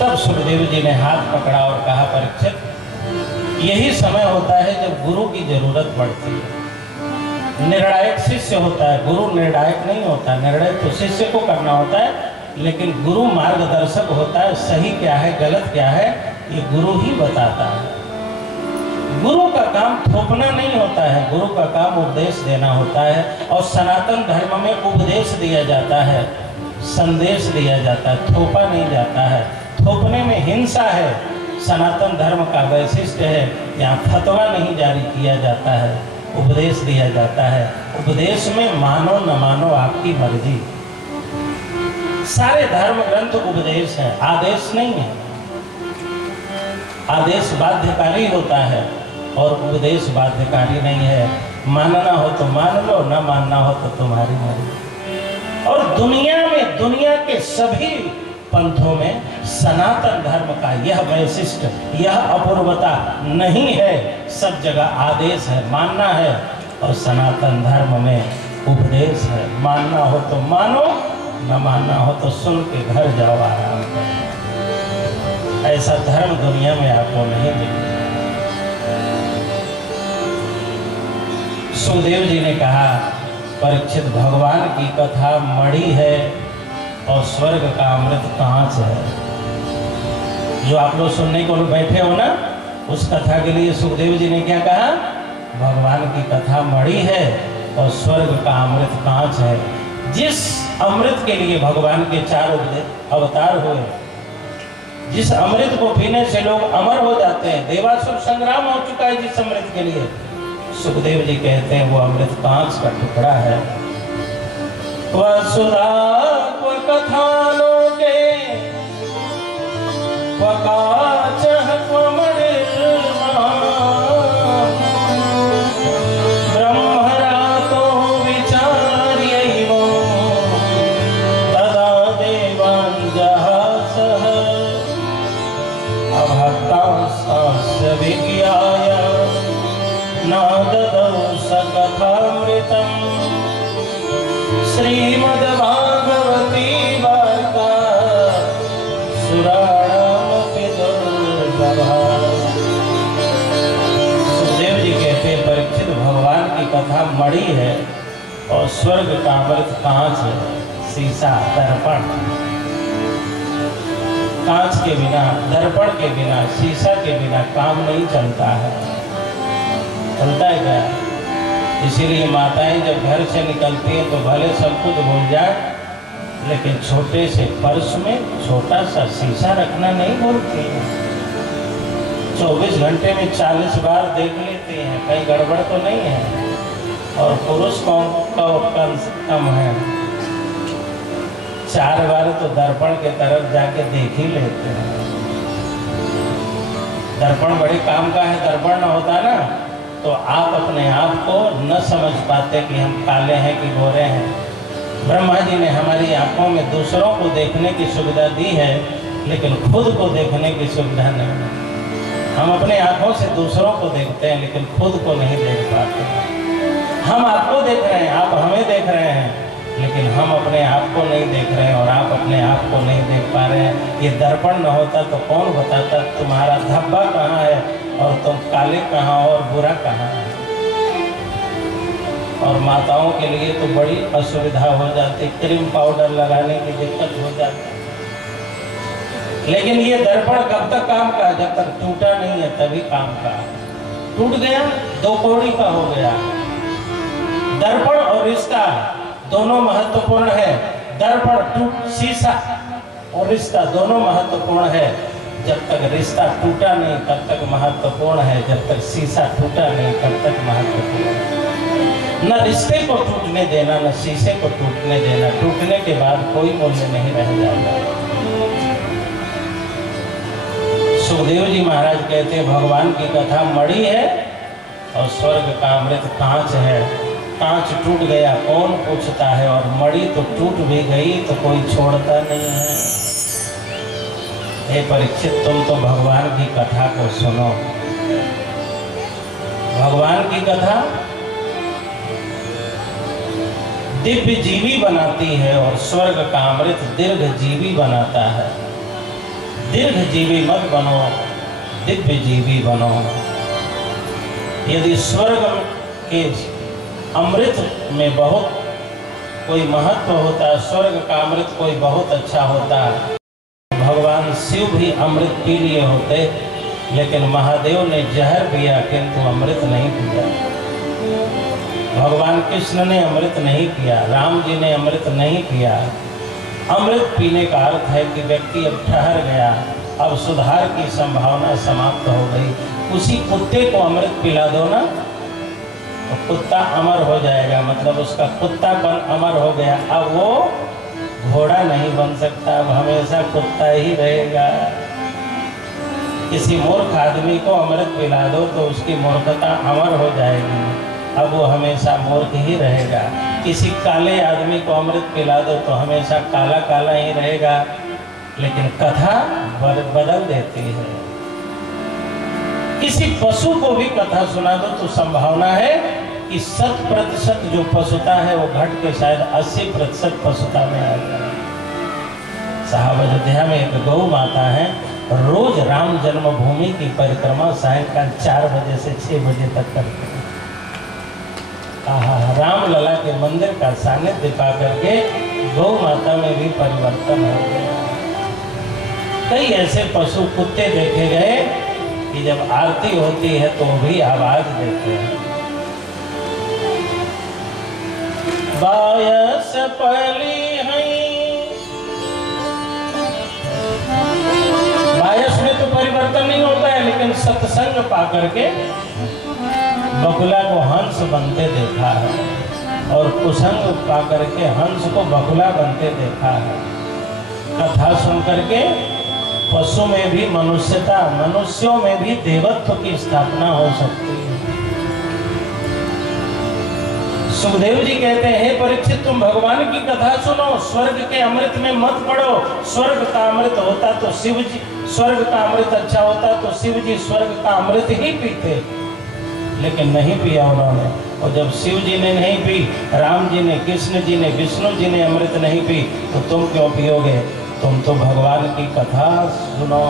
तब सुखदेव जी ने हाथ पकड़ा और कहा, परीक्षित, यही समय होता है जब गुरु की जरूरत पड़ती है। निर्णायक शिष्य होता है, गुरु निर्णायक नहीं होता। निर्णय तो शिष्य को करना होता है, लेकिन गुरु मार्गदर्शक होता है। सही क्या है, गलत क्या है, ये गुरु ही बताता है। गुरु का काम थोपना नहीं होता है, गुरु का काम उपदेश देना होता है। और सनातन धर्म में उपदेश दिया जाता है, संदेश दिया जाता है, थोपा नहीं जाता है। थोपने में हिंसा है, सनातन धर्म का वैशिष्ट है। यहाँ फतवा नहीं जारी किया जाता है, उपदेश दिया जाता है। उपदेश में मानो न मानो आपकी मर्जी। सारे धर्म ग्रंथ उपदेश है, आदेश नहीं है। आदेश बाध्यकारी होता है और उपदेश बाध्यकारी नहीं है। मानना हो तो मान लो, ना मानना हो तो तुम्हारी मर्जी। और दुनिया में, दुनिया के सभी पंथों में सनातन धर्म का यह वैशिष्ट, यह अपूर्वता नहीं है। सब जगह आदेश है, मानना है। और सनातन धर्म में उपदेश है, मानना हो तो मानो, न मानना हो तो सुन के घर जाओ आराम करो। ऐसा धर्म दुनिया में आपको नहीं मिलेगा। सुखदेव जी ने कहा, परीक्षित, भगवान की कथा मणि है और स्वर्ग का अमृत कांच है। जो आप लोग सुनने को बैठे हो ना, उस कथा के लिए सुखदेव जी ने क्या कहा? भगवान की कथा मणि है और स्वर्ग का अमृत कांच है। जिस अमृत के लिए भगवान के 4 अवतार हुए, जिस अमृत को पीने से लोग अमर हो जाते हैं, देवासुर संग्राम हो चुका है जिस अमृत के लिए, सुखदेव जी कहते हैं वो अमृत कांच का टुकड़ा है। वसुधा कथालोके वकाचः क्वमणिर्मा ब्रह्मरातो विचार्यैव तदा देवान् जहासः अभक्तांस्तास्य विज्ञाय न ददौ स कथामृतम्। श्रीमद्भागवती वार्ता सुराणामपि दुर्लभा। सुखदेव जी कहते हैं, परीक्षित, भगवान की कथा मणि है और स्वर्ग का अमृत कांच है, शीशा, दर्पण। कांच के बिना, दर्पण के बिना, शीशा के बिना काम नहीं चलता है। चलता है क्या? इसीलिए माताएं जब घर से निकलती हैं तो भले सब कुछ भूल जाए, लेकिन छोटे से पर्स में छोटा सा शीशा रखना नहीं भूलती हैं। 24 घंटे में 40 बार देख लेती हैं, कहीं गड़बड़ तो नहीं है। और पुरुष कम है, 4 बार तो दर्पण के तरफ जाके देख ही लेते हैं। दर्पण बड़े काम का है। दर्पण न होता ना तो आप अपने आप को न समझ पाते कि हम काले हैं कि गोरे हैं। ब्रह्मा जी ने हमारी आंखों में दूसरों को देखने की सुविधा दी है, लेकिन खुद को देखने की सुविधा नहीं है। हम अपने आंखों से दूसरों को देखते हैं, लेकिन खुद को नहीं देख पाते। हम आपको देख रहे हैं, आप हमें देख रहे हैं, लेकिन हम अपने आप को नहीं देख रहे हैं और आप अपने आप को नहीं देख पा रहे हैं। ये दर्पण न होता तो कौन बताता तुम्हारा धब्बा कहाँ है और तुम काले कहाँ और बुरा कहाँ है। और माताओं के लिए तो बड़ी असुविधा हो जाती, क्रीम पाउडर लगाने की दिक्कत हो जाती। लेकिन ये दर्पण कब तक काम का? जब तक टूटा नहीं है तभी काम का। टूट गया, 2 कौड़ी का हो गया। दर्पण और रिश्ता दोनों महत्वपूर्ण है। दर्पण, शीशा और रिश्ता दोनों महत्वपूर्ण है। जब तक रिश्ता टूटा नहीं तब तक महत्वपूर्ण है, जब तक शीशा टूटा नहीं तब तक महत्वपूर्ण है। न रिश्ते को टूटने देना, न शीशे को टूटने देना। टूटने के बाद कोई मूल्य नहीं रह जाता। सुखदेव जी महाराज कहते हैं, भगवान की कथा मणि है और स्वर्ग का अमृत कांच है। कांच टूट गया कौन पूछता है, और मणि तो टूट भी गई तो कोई छोड़ता नहीं है। हे परीक्षित, तुम तो भगवान की कथा को सुनो। भगवान की कथा दिव्य जीवी बनाती है और स्वर्ग का अमृत दीर्घ जीवी बनाता है। दीर्घ जीवी मत बनो, दिव्य जीवी बनो। यदि स्वर्ग के अमृत में बहुत कोई महत्व होता, स्वर्ग का अमृत कोई बहुत अच्छा होता, भगवान शिव भी अमृत पी लिए होते, लेकिन महादेव ने जहर पिया किंतु अमृत नहीं पिया। भगवान कृष्ण ने अमृत नहीं पिया, राम जी ने अमृत नहीं पिया। अमृत पीने का अर्थ है कि व्यक्ति अब ठहर गया, अब सुधार की संभावना समाप्त हो गई। उसी कुत्ते को अमृत पिला दो ना, तो कुत्ता अमर हो जाएगा, मतलब उसका कुत्तापन अमर हो गया। अब वो घोड़ा नहीं बन सकता, अब हमेशा कुत्ता ही रहेगा। किसी मूर्ख आदमी को अमृत पिला दो तो उसकी मूर्खता अमर हो जाएगी, अब वो हमेशा मूर्ख ही रहेगा। किसी काले आदमी को अमृत पिला दो तो हमेशा काला काला ही रहेगा। लेकिन कथा बदल देती है। किसी पशु को भी कथा सुना दो तो संभावना है कि 100% जो पशुता है वो घट के शायद 80% पशुता में आ जाए। साहब अयोध्या में एक गौ माता है, रोज राम जन्मभूमि की परिक्रमा सायंकाल 4 बजे से 6 बजे तक करते हैं। राम लला के मंदिर का सानिध्य पा करके गौ माता में भी परिवर्तन हो गया। कई ऐसे पशु कुत्ते देखे गए कि जब आरती होती है तो भी आवाज देते हैं। बायस पली है, बायस में तो परिवर्तन नहीं होता है, लेकिन सत्संग पा करके बकुला को हंस बनते देखा है, और कुसंग पा करके हंस को बकुला बनते देखा है। कथा सुन करके पशु में भी मनुष्यता, मनुष्यों में भी देवत्व की स्थापना हो सकती है। सुखदेव जी कहते हैं, हे परीक्षित, तुम भगवान की कथा सुनो, स्वर्ग के अमृत में मत पड़ो। स्वर्ग का अमृत होता तो शिव जी, स्वर्ग का अमृत अच्छा होता तो शिव जी स्वर्ग का अमृत ही पीते, लेकिन नहीं पिया उन्होंने। और जब शिव जी ने नहीं पी, राम जी ने, कृष्ण जी ने, विष्णु जी ने अमृत नहीं पी, तो तुम क्यों पियोगे? तुम तो भगवान की कथा सुनो।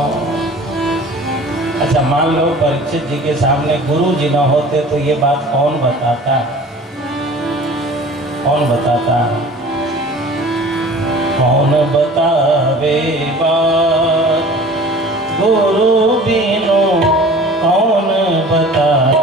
अच्छा, मान लो परीक्षित जी के सामने गुरु जी न होते तो ये बात कौन बताता? कौन बताता? कौन बतावे बात गुरु बिनु कौन बतावे?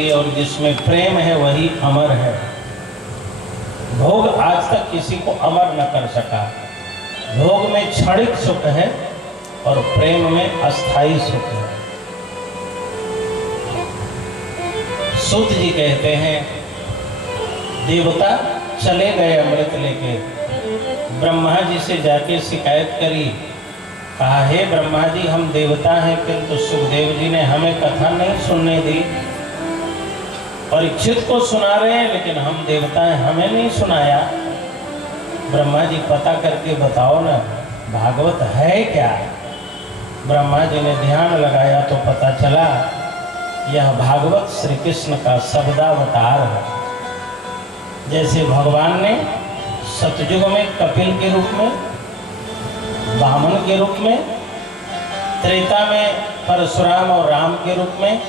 होती, और जिसमें प्रेम है वही अमर है। भोग आज तक किसी को अमर न कर सका। भोग में क्षणिक सुख है और प्रेम में अस्थाई सुख है। सूत जी कहते हैं, देवता चले गए अमृत लेके, ब्रह्मा जी से जाके शिकायत करी, कहा हे ब्रह्मा जी, हम देवता हैं किंतु सुखदेव जी ने हमें कथा नहीं सुनने दी। परीक्षित को सुना रहे हैं लेकिन हम देवता हैं, हमें नहीं सुनाया। ब्रह्मा जी पता करके बताओ ना, भागवत है क्या? ब्रह्मा जी ने ध्यान लगाया तो पता चला यह भागवत श्री कृष्ण का शब्दावतार है। जैसे भगवान ने सतयुग में कपिल के रूप में, वामन के रूप में, त्रेता में परशुराम और राम के रूप में,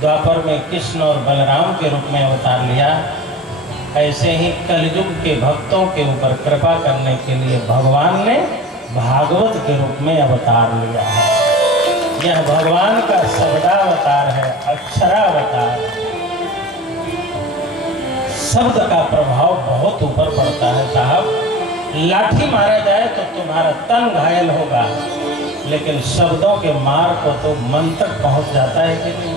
द्वापर में कृष्ण और बलराम के रूप में अवतार लिया, ऐसे ही कलयुग के भक्तों के ऊपर कृपा करने के लिए भगवान ने भागवत के रूप में अवतार लिया है। यह भगवान का शब्दावतार है, अक्षरावतार। शब्द का प्रभाव बहुत ऊपर पड़ता है साहब। लाठी मारा जाए तो तुम्हारा तन घायल होगा, लेकिन शब्दों के मार को तो मन तक पहुंच जाता है कि नहीं?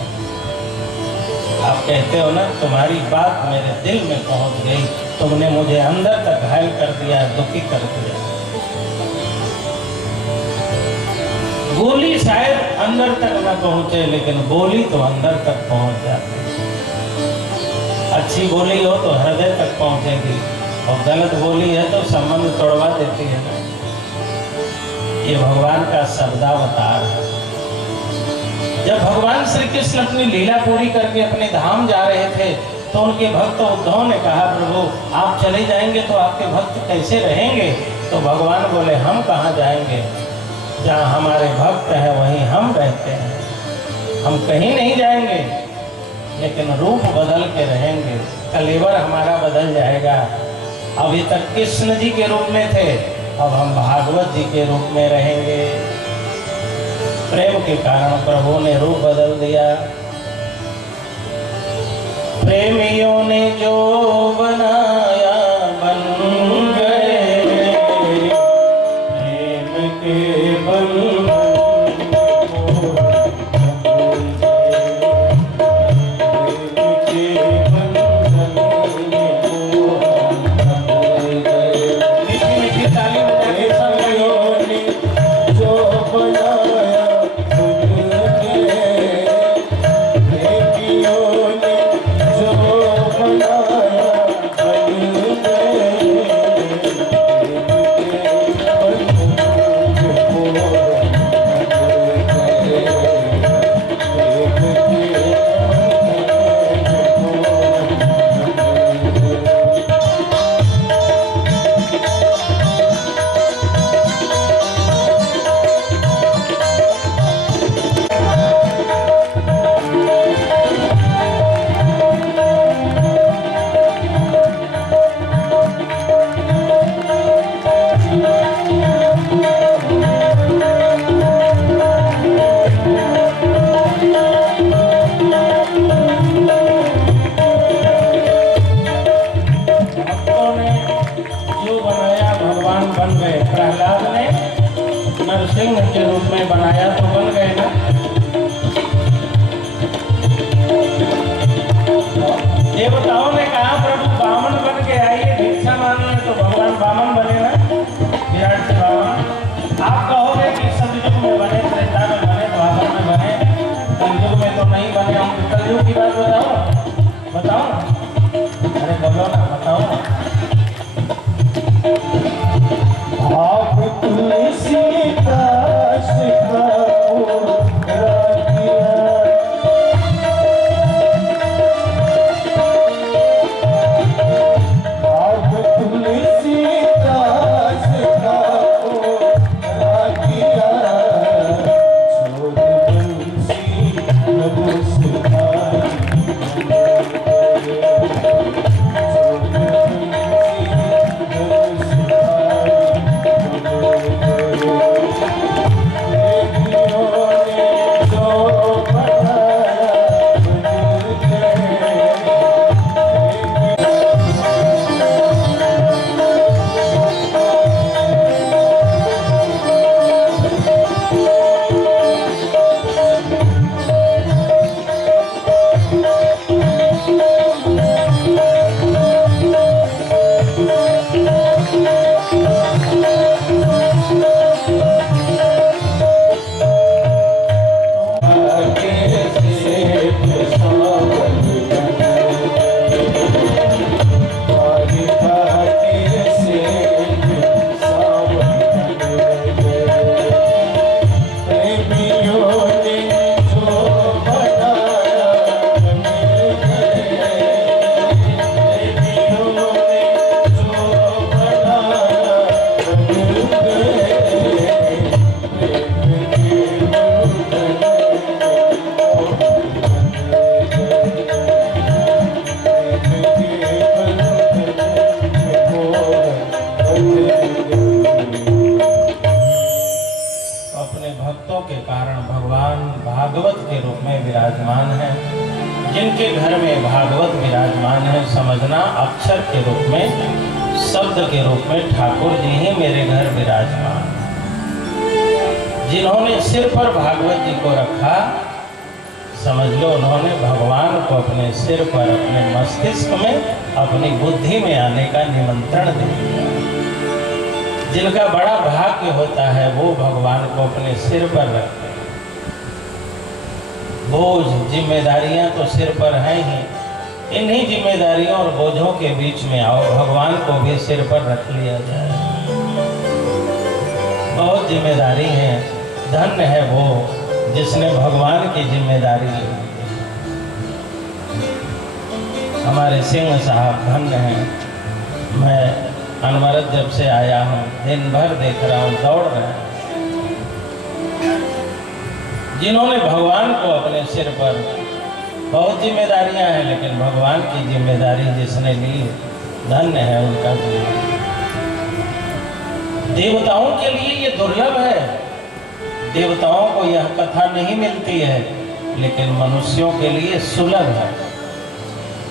आप कहते हो ना, तुम्हारी बात मेरे दिल में पहुंच गई, तुमने मुझे अंदर तक घायल कर दिया, दुखी कर दिया। गोली शायद अंदर तक न पहुंचे, लेकिन बोली तो अंदर तक पहुंच जाती है। अच्छी बोली हो तो हृदय तक पहुंचेगी, और गलत बोली है तो संबंध तोड़वा देती है ना। ये भगवान का शब्दावतार है। जब भगवान श्री कृष्ण अपनी लीला पूरी करके अपने धाम जा रहे थे तो उनके भक्त उद्धव ने कहा, प्रभु आप चले जाएंगे तो आपके भक्त कैसे रहेंगे? तो भगवान बोले, हम कहाँ जाएंगे, जहाँ हमारे भक्त हैं वहीं हम रहते हैं। हम कहीं नहीं जाएंगे, लेकिन रूप बदल के रहेंगे। कलेवर हमारा बदल जाएगा। अभी तक कृष्ण जी के रूप में थे, अब हम भागवत जी के रूप में रहेंगे। प्रेम के कारण प्रभु ने रूप बदल दिया। प्रेमियों ने जो बनाया बन गए, प्रेम के बल सिंह के रूप में बनाया तो बन गए ना। देवताओं ने कहा प्रभु वामन बन के आइए भिक्षा मांगने, तो भगवान वामन बने ना, विराट से वामन। आप कहोगे कि सतयुग में बने, त्रेता में बने, द्वापर में बने, कलयुग में तो नहीं बने। हम कलयुग की बात बताओ, अरे बोलो ना, बताओ। आप तुलसी जिनके घर में भागवत विराजमान है, समझना अक्षर के रूप में, शब्द के रूप में ठाकुर जी ही मेरे घर विराजमान। जिन्होंने सिर पर भागवत जी को रखा, समझ लो उन्होंने भगवान को अपने सिर पर, अपने मस्तिष्क में, अपनी बुद्धि में आने का निमंत्रण दे दिया। जिनका बड़ा भाग्य होता है वो भगवान को अपने सिर पर रखते। बोझ जिम्मेदारियां तो सिर पर हैं ही, इन्हीं जिम्मेदारियों और बोझों के बीच में आओ, भगवान को भी सिर पर रख लिया जाए। बहुत जिम्मेदारी है, धन्य है वो जिसने भगवान की जिम्मेदारी ली। हमारे सिंह साहब धन्य हैं। मैं अनवरत जब से आया हूँ, दिन भर देख रहा हूँ, दौड़ रहे हैं। जिन्होंने भगवान को अपने सिर पर, बहुत जिम्मेदारियां हैं लेकिन भगवान की जिम्मेदारी जिसने ली, धन्य है उनका जीवन। देवताओं के लिए ये दुर्लभ है, देवताओं को यह कथा नहीं मिलती है, लेकिन मनुष्यों के लिए सुलभ है।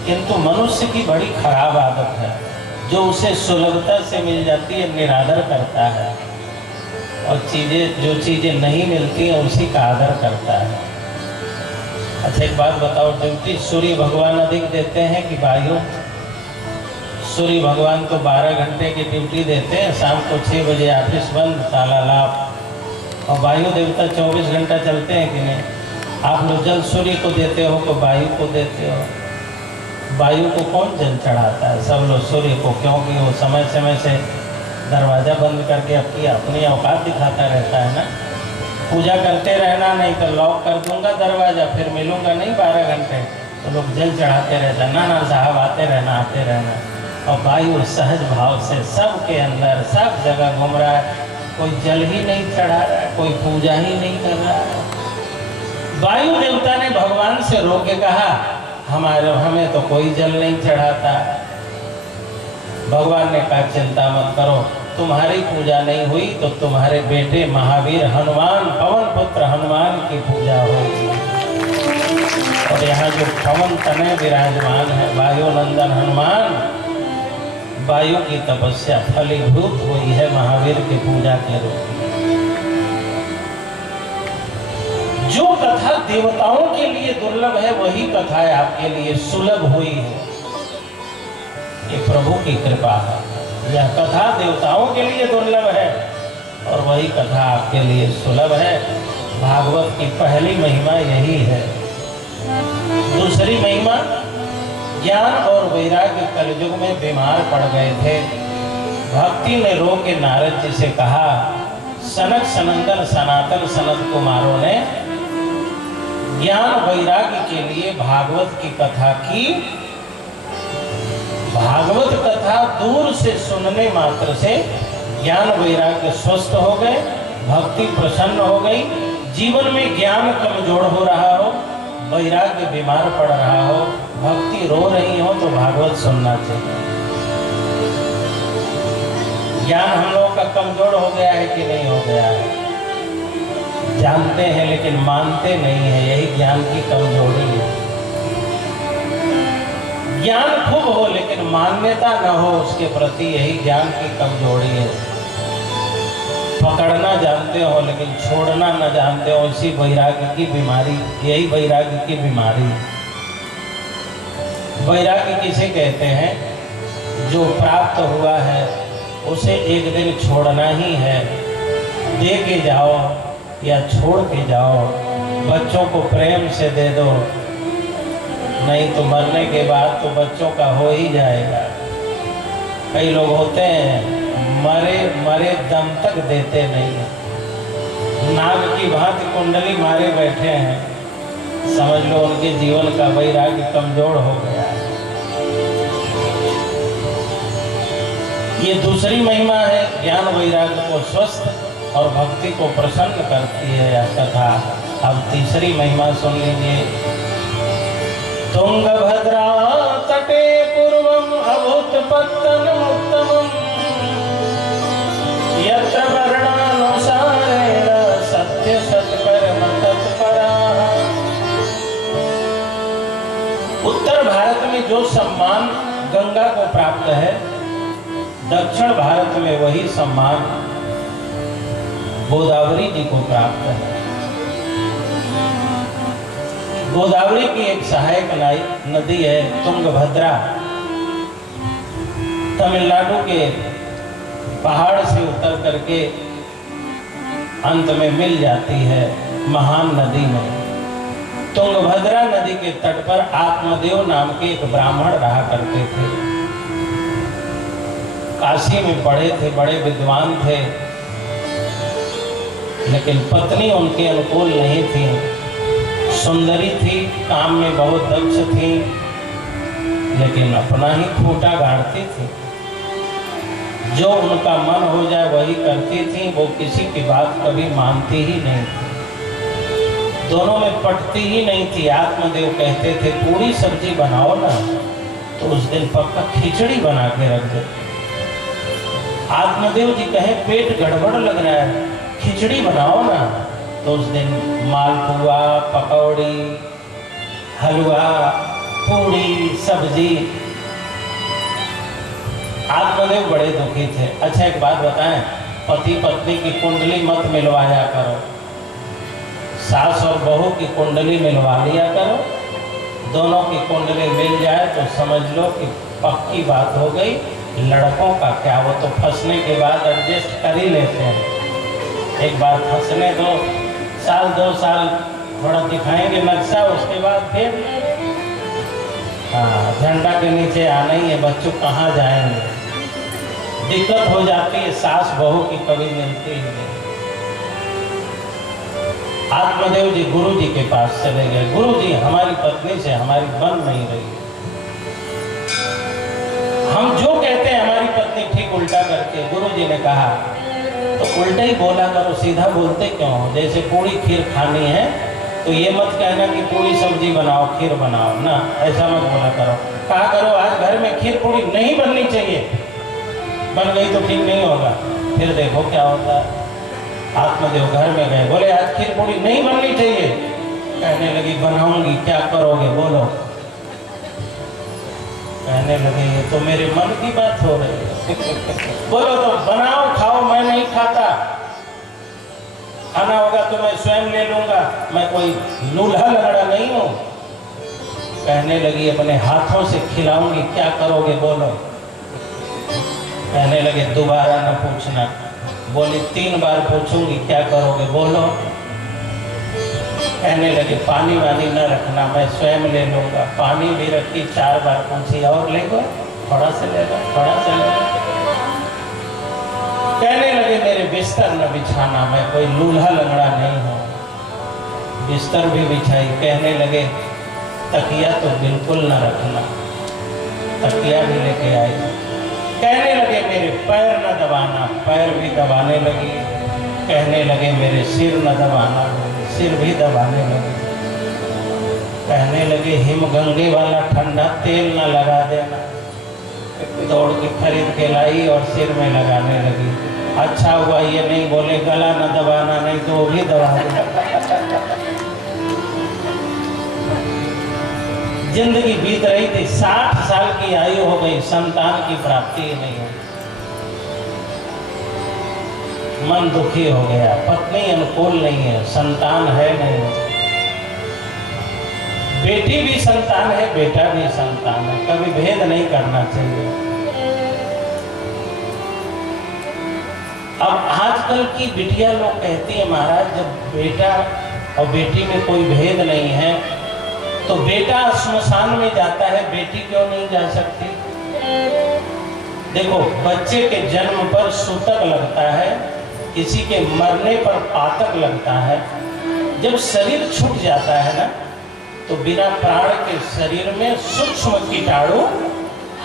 किंतु मनुष्य की बड़ी खराब आदत है, जो उसे सुलभता से मिल जाती है निरादर करता है, और जो चीज़ें नहीं मिलती हैं उसी का आदर करता है। अच्छा एक बात बताओ, ड्यूटी सूर्य भगवान अधिक देते हैं कि वायु? सूर्य भगवान तो 12 घंटे की ड्यूटी देते हैं, शाम को 6 बजे ऑफिस बंद, ताला लाप। और वायु देवता 24 घंटा चलते हैं कि नहीं? आप लोग जल सूर्य को देते हो तो वायु को देते हो। वायु को कौन जल चढ़ाता है? सब लोग सूर्य को, क्योंकि वो समय समय से दरवाज़ा बंद करके अपनी औकात दिखाता रहता है ना। पूजा करते रहना, नहीं तो लॉक कर दूंगा दरवाज़ा, फिर मिलूंगा नहीं 12 घंटे। तो लोग जल चढ़ाते रहते हैं, ना साहब आते रहना आते रहना। और वायु सहज भाव से सबके अंदर सब जगह घूम रहा है, कोई जल ही नहीं चढ़ा रहा है, कोई पूजा ही नहीं कर रहा है। वायु देवता ने भगवान से रो के कहा, हमें तो कोई जल नहीं चढ़ाता। भगवान ने कहा चिंता मत करो, तुम्हारी पूजा नहीं हुई तो तुम्हारे बेटे महावीर हनुमान, पवन पुत्र हनुमान की पूजा होगी। और यहाँ जो पवन तनय विराजमान है, वायु नंदन हनुमान, वायु की तपस्या फलीभूत हुई है महावीर की पूजा के रूप में। जो कथा देवताओं के लिए दुर्लभ है, वही कथा आपके लिए सुलभ हुई है। ये प्रभु की कृपा है। यह कथा देवताओं के लिए दुर्लभ है और वही कथा आपके लिए सुलभ है। भागवत की पहली महिमा यही है। दूसरी महिमा, ज्ञान और वैराग्य कलयुग में बीमार पड़ गए थे। भक्ति ने रो के नारद जी से कहा, सनक सनंदन सनातन सनत कुमारों ने ज्ञान वैराग्य के लिए भागवत की कथा की। भागवत कथा दूर से सुनने मात्र से ज्ञान वैराग्य स्वस्थ हो गए, भक्ति प्रसन्न हो गई। जीवन में ज्ञान कमजोर हो रहा हो, वैराग्य बीमार पड़ रहा हो, भक्ति रो रही हो, तो भागवत सुनना चाहिए। ज्ञान हम लोगों का कमजोर हो गया है कि नहीं हो गया है? जानते हैं लेकिन मानते नहीं है, यही ज्ञान की कमजोरी है। ज्ञान खूब हो लेकिन मान्यता न हो उसके प्रति, यही ज्ञान की कमजोरी है। पकड़ना जानते हो लेकिन छोड़ना न जानते हो, इसी वैराग्य की बीमारी, यही वैराग्य की बीमारी। वैराग्य किसे कहते हैं? जो प्राप्त हुआ है उसे एक दिन छोड़ना ही है। दे के जाओ या छोड़ के जाओ, बच्चों को प्रेम से दे दो, नहीं तो मरने के बाद तो बच्चों का हो ही जाएगा। कई लोग होते हैं मरे दम तक देते नहीं, नाग की भांति कुंडली मारे बैठे हैं, समझ लो उनके जीवन का वैराग्य कमजोर हो गया है। ये दूसरी महिमा है, ज्ञान वैराग्य को स्वस्थ और भक्ति को प्रसन्न करती है यह कथा। अब तीसरी महिमा सुन लीजिए। तुंगभद्रा तटे पूर्वम अभूतपत्तन उत्तमम, यत्र वर्णानुसारेण सत्य सत्कर्म तत्पराः। उत्तर भारत में जो सम्मान गंगा को प्राप्त है, दक्षिण भारत में वही सम्मान गोदावरी जी को प्राप्त है। गोदावरी की एक सहायक नदी है तुंगभद्रा, तमिलनाडु के पहाड़ से उतर करके अंत में मिल जाती है महान नदी में। तुंगभद्रा नदी के तट पर आत्मदेव नाम के एक ब्राह्मण रहा करते थे। काशी में पढ़े थे, बड़े विद्वान थे, लेकिन पत्नी उनके अनुकूल नहीं थी। सुंदरी थी, काम में बहुत दक्ष थी, लेकिन अपना ही खूंटा गाड़ती थी। जो उनका मन हो जाए वही करती थी, वो किसी की बात कभी मानती ही नहीं थी। दोनों में पटती ही नहीं थी। आत्मदेव कहते थे पूरी सब्जी बनाओ ना, तो उस दिन पक्का खिचड़ी बना के रख दो। आत्मदेव जी कहे पेट गड़बड़ लग रहा है, खिचड़ी बनाओ ना, तो उस दिन मालपुआ, पकौड़ी, हलवा, पूड़ी, सब्जी। आत्मदेव बड़े दुखी थे। अच्छा एक बात बताएं, पति पत्नी की कुंडली मत मिलवाया करो, सास और बहू की कुंडली मिलवा लिया करो। दोनों की कुंडली मिल जाए तो समझ लो कि पक्की बात हो गई। लड़कों का क्या, वो तो फंसने के बाद एडजस्ट कर ही लेते हैं। एक बार फंसने दो, साल 2 साल थोड़ा दिखाएंगे नक्शा, उसके बाद फिर झंडा के नीचे आना ही है। बच्चों कहाँ जाएंगे, दिक्कत हो जाती है। सास बहू की कभी मिलती ही नहीं। आत्मदेव जी गुरु जी के पास चले गए। गुरु जी हमारी पत्नी से हमारी बन नहीं रही, हम जो कहते हैं हमारी पत्नी ठीक उल्टा करती है। गुरु जी ने कहा तो उल्टा ही बोला करो, सीधा बोलते क्यों हो? जैसे पूरी खीर खानी है तो ये मत कहना कि पूरी सब्जी बनाओ, खीर बनाओ ना, ऐसा मत बोला करो। कहा करो आज घर में खीर पूरी नहीं बननी चाहिए, बन गई तो ठीक नहीं होगा। फिर देखो क्या होता है। आत्मदेव घर में गए, बोले आज खीर पूरी नहीं बननी चाहिए। कहने लगी बनाऊंगी, क्या करोगे बोलो। कहने लगे ये तो मेरे मन की बात हो रही है। बोलो तो बनाओ खाओ, मैं नहीं खाता। खाना होगा तो मैं स्वयं ले लूंगा, मैं कोई लूल्हा लंगड़ा नहीं हूं। कहने लगी अपने हाथों से खिलाऊंगी, क्या करोगे बोलो। कहने लगे दोबारा न पूछना। बोली 3 बार पूछूंगी, क्या करोगे बोलो। कहने लगे पानी वानी न रखना, मैं स्वयं ले लूंगा। पानी भी रखी, 4 बार पूछी, और ले लो, थोड़ा से ले लो, थोड़ा से ले लो। कहने लगे मेरे बिस्तर न बिछाना, मैं कोई लूल्हा लंगड़ा नहीं हूँ। बिस्तर भी बिछाई। कहने लगे तकिया तो बिल्कुल न रखना, तकिया भी लेके आई। कहने लगे मेरे पैर न दबाना, पैर भी दबाने लगी। कहने लगे मेरे सिर न दबाना, सिर भी दबाने लगे। कहने लगे हिमगंगे वाला ठंडा तेल न लगा देना। दौड़ के खरीद के लाई और सिर में लगाने लगी। अच्छा हुआ ये नहीं बोले गला न दबाना, नहीं तो वो भी दबा देना। जिंदगी बीत रही थी, 60 साल की आयु हो गई, संतान की प्राप्ति ही नहीं हुई। मन दुखी हो गया, पत्नी अनुकूल नहीं है, संतान है नहीं। बेटी भी संतान है, बेटा भी संतान है, कभी भेद नहीं करना चाहिए। अब आजकल की बिटिया लोग कहती है महाराज जब बेटा और बेटी में कोई भेद नहीं है तो बेटा श्मशान में जाता है, बेटी क्यों नहीं जा सकती। देखो बच्चे के जन्म पर सूतक लगता है, किसी के मरने पर पातक लगता है। जब शरीर छूट जाता है ना तो बिना प्राण के शरीर में सूक्ष्म कीटाणु,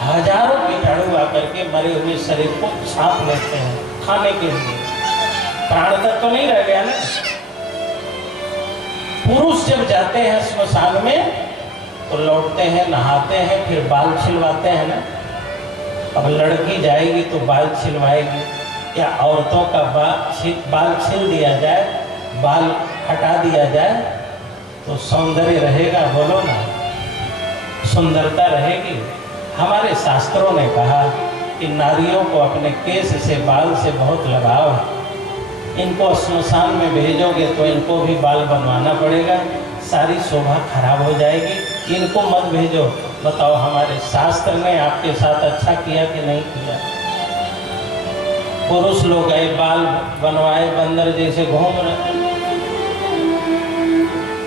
हजारों कीटाणु आकर के मरे हुए शरीर को छाप लेते हैं खाने के लिए। प्राण तक तो नहीं रह गया ना। पुरुष जब जाते हैं श्मशान में तो लौटते हैं, नहाते हैं, फिर बाल छिलवाते हैं ना। अब लड़की जाएगी तो बाल छिलवाएगी, या औरतों का बाल छिल दिया जाए, बाल हटा दिया जाए तो सौंदर्य रहेगा, बोलो ना। सुंदरता रहेगी। हमारे शास्त्रों ने कहा कि नारियों को अपने केस से, बाल से बहुत लगाव है। इनको श्मशान में भेजोगे तो इनको भी बाल बनवाना पड़ेगा, सारी शोभा खराब हो जाएगी। इनको मत भेजो। बताओ, हमारे शास्त्र ने आपके साथ अच्छा किया कि नहीं किया? पुरुष लोग गए, बाल बनवाए, बंदर जैसे घूम रहे,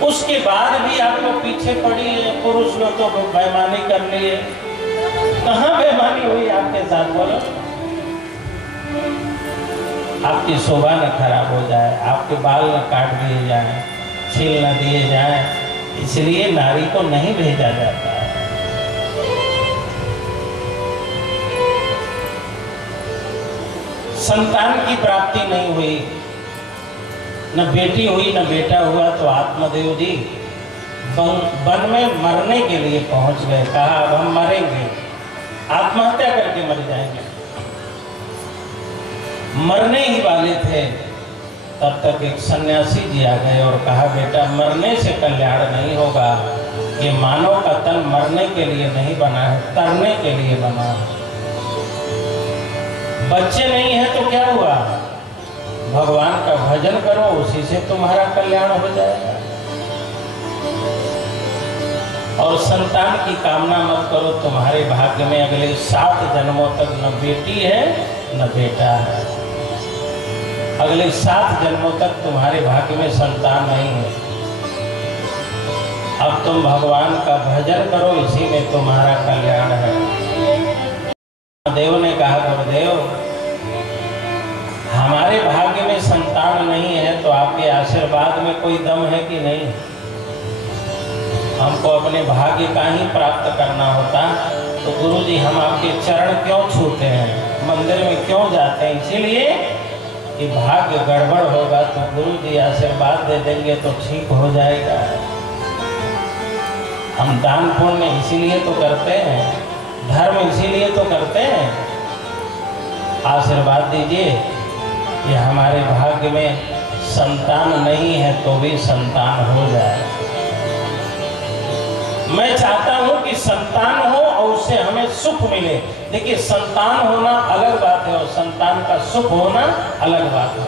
उसके बाद भी आप लोग पीछे पड़ी है। पुरुष लोग तो बेईमानी कर लिए। कहाँ बेईमानी हुई आपके साथ, बोलो? आपकी शोभा न खराब हो जाए, आपके बाल न काट दिए जाए, छील न दिए जाए, इसलिए नारी को नहीं भेजा जाता है। संतान की प्राप्ति नहीं हुई, न बेटी हुई न बेटा हुआ, तो आत्मदेव जी वन में मरने के लिए पहुंच गए। कहा अब हम मरेंगे, आत्महत्या करके मर जाएंगे। मरने ही वाले थे, तब तक एक सन्यासी जी आ गए और कहा बेटा मरने से कल्याण नहीं होगा, ये मानव का तन मरने के लिए नहीं बना है, तरने के लिए बना है। बच्चे नहीं है तो क्या हुआ, भगवान का भजन करो, उसी से तुम्हारा कल्याण हो जाएगा। और संतान की कामना मत करो, तुम्हारे भाग्य में अगले 7 जन्मों तक न बेटी है न बेटा है। अगले 7 जन्मों तक तुम्हारे भाग्य में संतान नहीं है। अब तुम भगवान का भजन करो, इसी में तुम्हारा कल्याण है। देव ने कहा गुरुदेव हमारे भाग्य में संतान नहीं है, तो आपके आशीर्वाद में कोई दम है कि नहीं? हमको अपने भाग्य का ही प्राप्त करना होता तो गुरुजी हम आपके चरण क्यों छूते हैं, मंदिर में क्यों जाते हैं? इसीलिए कि भाग्य गड़बड़ होगा तो गुरुजी आशीर्वाद दे देंगे तो ठीक हो जाएगा। हम दान पुण्य इसीलिए तो करते हैं, धर्म इसीलिए तो करते हैं। आशीर्वाद दीजिए कि हमारे भाग्य में संतान नहीं है तो भी संतान हो जाए। मैं चाहता हूं कि संतान हो और उससे हमें सुख मिले। देखिए संतान होना अलग बात है और संतान का सुख होना अलग बात है।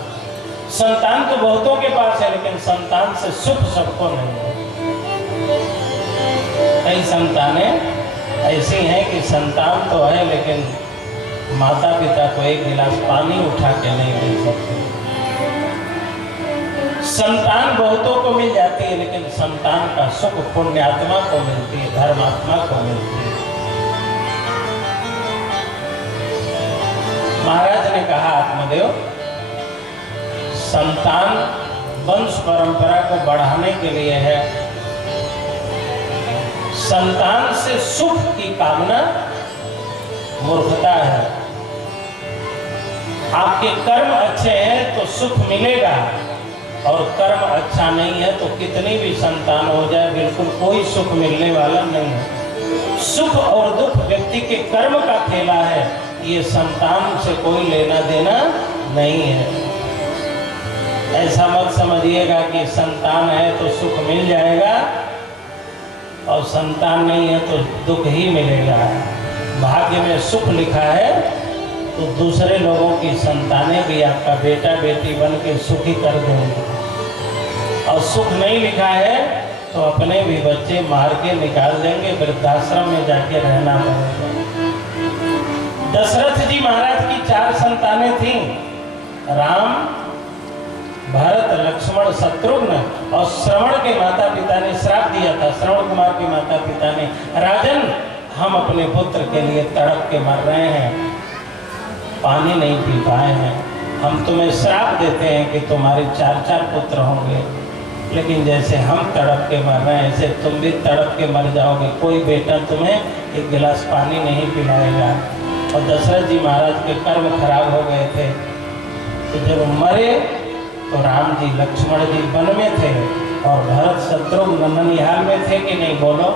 संतान तो बहुतों के पास है, लेकिन संतान से सुख सबको नहीं है। कई संतानें ऐसी हैं कि संतान तो है लेकिन माता पिता को एक गिलास पानी उठा के नहीं दे सकते। संतान बहुतों को मिल जाती है, लेकिन संतान का सुख पुण्यात्मा को मिलती है, धर्मात्मा को मिलती है। महाराज ने कहा आत्मदेव संतान वंश परंपरा को बढ़ाने के लिए है। संतान से सुख की कामना मूर्खता है। आपके कर्म अच्छे हैं तो सुख मिलेगा, और कर्म अच्छा नहीं है तो कितनी भी संतान हो जाए बिल्कुल कोई सुख मिलने वाला नहीं है। सुख और दुख व्यक्ति के कर्म का खेला है, ये संतान से कोई लेना देना नहीं है। ऐसा मत समझिएगा कि संतान है तो सुख मिल जाएगा और संतान नहीं है तो दुख ही मिलेगा। भाग्य में सुख लिखा है तो दूसरे लोगों की संतानें भी आपका बेटा बेटी बन के सुखी कर देंगे, और सुख नहीं लिखा है तो अपने भी बच्चे मार के निकाल देंगे, वृद्धाश्रम में जाके रहना पड़ेगा। दशरथ जी महाराज की 4 संतानें थीं, राम, भरत, लक्ष्मण, शत्रुघ्न, और श्रवण के माता पिता ने श्राप दिया था। श्रवण कुमार के माता पिता ने, राजन हम अपने पुत्र के लिए तड़प के मर रहे हैं, पानी नहीं पी पाए हैं, हम तुम्हें श्राप देते हैं कि तुम्हारे 4-4 पुत्र होंगे, लेकिन जैसे हम तड़प के मर रहे हैं ऐसे तुम भी तड़प के मर जाओगे, कोई बेटा तुम्हें एक गिलास पानी नहीं पिलाएगा। और दशरथ जी महाराज के कर्म खराब हो गए थे, तो जब मरे तो राम जी लक्ष्मण जी वन में थे और भरत शत्रुघ्न ननिहाल में थे कि नहीं? बोलो,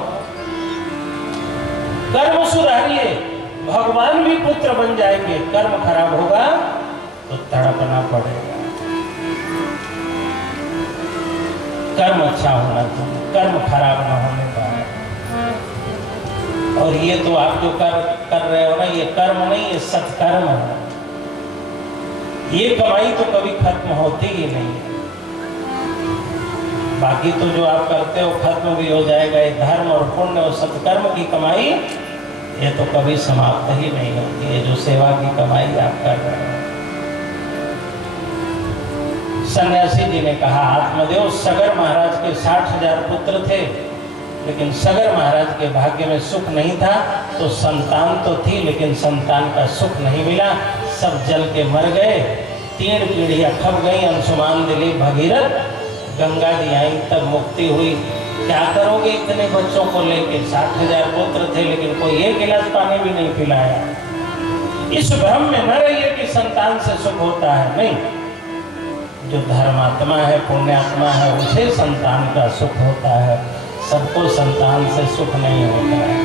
कर्म सुधारिए, भगवान भी पुत्र बन जाएंगे। कर्म खराब होगा तो तड़पना पड़ेगा। कर्म अच्छा होना चाहिए, कर्म खराब ना होने पाए। और ये तो आप जो कर रहे हो ना, ये कर्म नहीं, ये सत्कर्म है। ये कमाई तो कभी खत्म होती ही नहीं है। बाकी तो जो आप करते हो खत्म भी हो जाएगा। ये धर्म और पुण्य और सत्कर्म की कमाई ये तो कभी समाप्त ही नहीं होती है, जो सेवा की कमाई आप कर रहे हो। सन्यासी जी ने कहा, आत्मदेव सगर महाराज के 60,000 पुत्र थे, लेकिन सगर महाराज के भाग्य में सुख नहीं था। तो संतान तो थी, लेकिन संतान का सुख नहीं मिला, सब जल के मर गए। 3 पीढ़ियां खप गई। अंशुमान, दिलीप, भगीरथ, गंगा जी आई, तब मुक्ति हुई। क्या करोगे इतने बच्चों को लेके? 60,000 पुत्र थे, लेकिन कोई एक गिलास पानी भी नहीं पिलाया। इस भ्रम में न रहिए कि संतान से सुख होता है, नहीं। जो धर्मात्मा है, पुण्यात्मा है, उसे संतान का सुख होता है। सबको संतान से सुख नहीं होता है।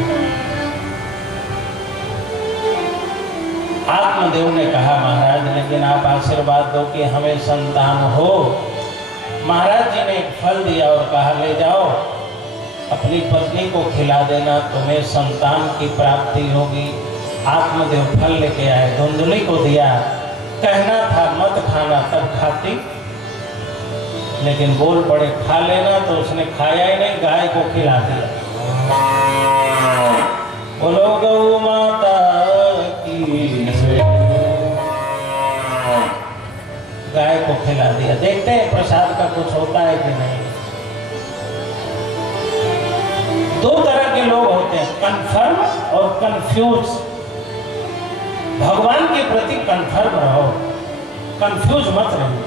आत्मदेव ने कहा, महाराज लेकिन आप आशीर्वाद दो कि हमें संतान हो। महाराज जी ने एक फल दिया और कहा, ले जाओ अपनी पत्नी को खिला देना, तुम्हें संतान की प्राप्ति होगी। आत्मदेव फल लेके आए, धुंधुली को दिया। कहना था मत खाना, तब खाती, लेकिन बोल पड़े खा लेना, तो उसने खाया ही नहीं, गाय को खिला दिया। बोलो गौ माता की, गाय को खिला दिया। देखते हैं प्रसाद का कुछ होता है कि नहीं। 2 तरह के लोग होते हैं, कन्फर्म और कंफ्यूज। भगवान के प्रति कन्फर्म रहो, कंफ्यूज मत रहो।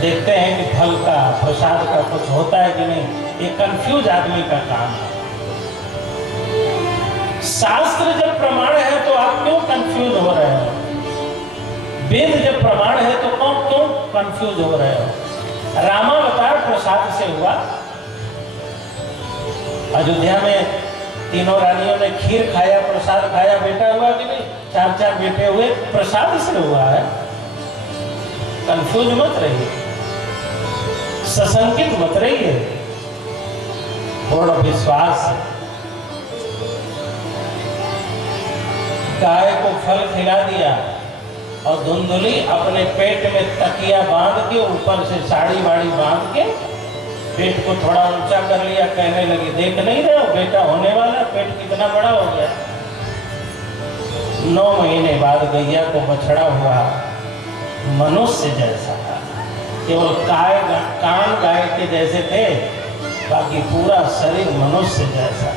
देखते हैं कि फल का, प्रसाद का कुछ होता है कि नहीं। ये कंफ्यूज आदमी का काम है। शास्त्र जब प्रमाण है तो आप क्यों कंफ्यूज हो रहे हो? वेद जब प्रमाण है तो क्यों कंफ्यूज हो रहे हो? रामावतार प्रसाद से हुआ। अयोध्या में तीनों रानियों ने खीर खाया, प्रसाद खाया, बेटा हुआ कि नहीं? 4 बेटे हुए, प्रसाद से हुआ है। कंफ्यूज मत रहिए, सशंकित मत रहिए, पूर्ण विश्वास। गाय को फल खिला दिया और धुंधुली अपने पेट में तकिया बांध के, ऊपर से साड़ी वाड़ी बांध के पेट को थोड़ा ऊंचा कर लिया। कहने लगी, देख नहीं रहे हो बेटा होने वाला, पेट कितना बड़ा हो गया। 9 महीने बाद गैया को बछड़ा हुआ, मनुष्य जैसा, केवल कान गाय के जैसे थे, बाकी पूरा शरीर मनुष्य जैसा।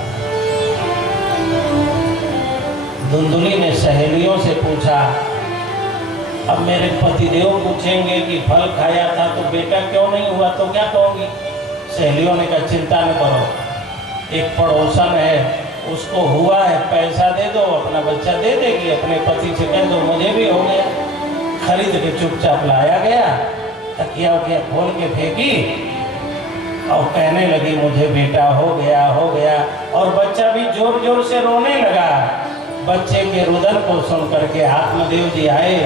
धुंधुली ने सहेलियों से पूछा, अब मेरे पतिदेव पूछेंगे कि फल खाया था तो बेटा क्यों नहीं हुआ, तो क्या कहोगी? सहेलियों ने कहा, चिंता न करो, एक पड़ोसन है, उसको हुआ है, पैसा दे दो, अपना बच्चा दे देगी। अपने पति से कह दो मुझे भी हो गया। खरीद के चुपचाप लाया गया, तकिया उकिया खोल के फेंकी और कहने लगी, मुझे बेटा हो गया, हो गया। और बच्चा भी जोर जोर से रोने लगा। बच्चे के रुदन को सुन करके आत्मदेव जी आए।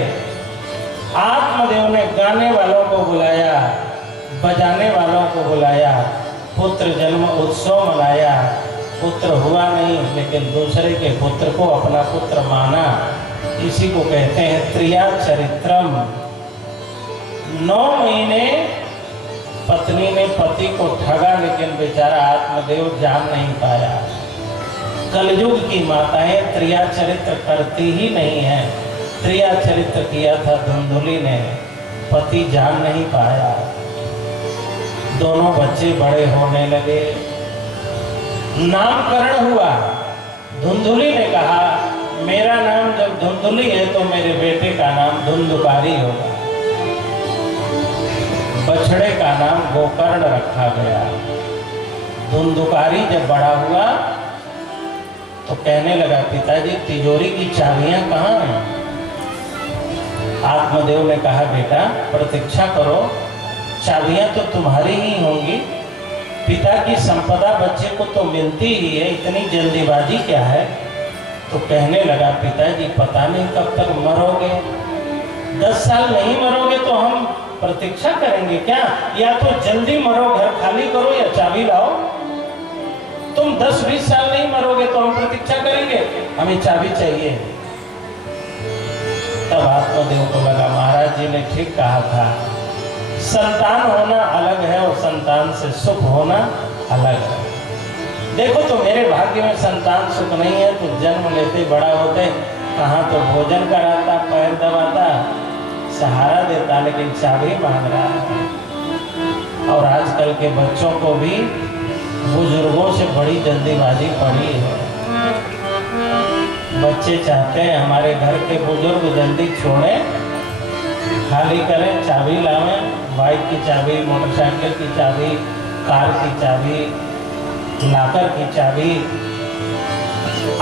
आत्मदेव ने गाने वालों को बुलाया, बजाने वालों को बुलाया, पुत्र जन्म उत्सव मनाया। पुत्र हुआ नहीं, लेकिन दूसरे के पुत्र को अपना पुत्र माना। इसी को कहते हैं त्रिया चरित्रम। 9 महीने पत्नी ने पति को ठगा, लेकिन बेचारा आत्मदेव जान नहीं पाया। कलयुग की माताएं त्रिया चरित्र करती ही नहीं है। त्रिया चरित्र किया था धुंधुली ने, पति जान नहीं पाया। दोनों बच्चे बड़े होने लगे, नामकरण हुआ। धुंधुली ने कहा, मेरा नाम जब धुंधुली है तो मेरे बेटे का नाम धुंधुकारी होगा। बछड़े का नाम गोकर्ण रखा गया। धुंधुकारी जब बड़ा हुआ तो कहने लगा, पिताजी तिजोरी की चाबियां कहाँ हैं? आत्मदेव ने कहा, बेटा प्रतीक्षा करो, चाबियां तो तुम्हारी ही होंगी। पिता की संपदा बच्चे को तो मिलती ही है, इतनी जल्दीबाजी क्या है? तो कहने लगा, पिताजी पता नहीं कब तक मरोगे, 10 साल नहीं मरोगे तो हम प्रतीक्षा करेंगे क्या? या तो जल्दी मरो, घर खाली करो, या चाबी लाओ। तो तुम 10-20 साल नहीं मरोगे तो हम प्रतीक्षा करेंगे, हमें चाबी चाहिए। तब आत्मदेव को लगा महाराज जी ने ठीक कहा था, संतान होना अलग है और संतान से सुख होना अलग है। देखो तो मेरे भाग्य में संतान सुख नहीं है, तो जन्म लेते बड़ा होते कहाँ तो भोजन कराता, पैर दबाता, सहारा देता, लेकिन चाबी मांग रहा है। और आजकल के बच्चों को भी बुजुर्गों से बड़ी जल्दीबाजी पड़ी है। बच्चे चाहते हैं हमारे घर के बुजुर्ग जल्दी छोड़ें, खाली करें, चाबी लावें, बाइक की चाबी, मोटरसाइकिल की चाबी, कार की चाबी, लाकर की चाबी।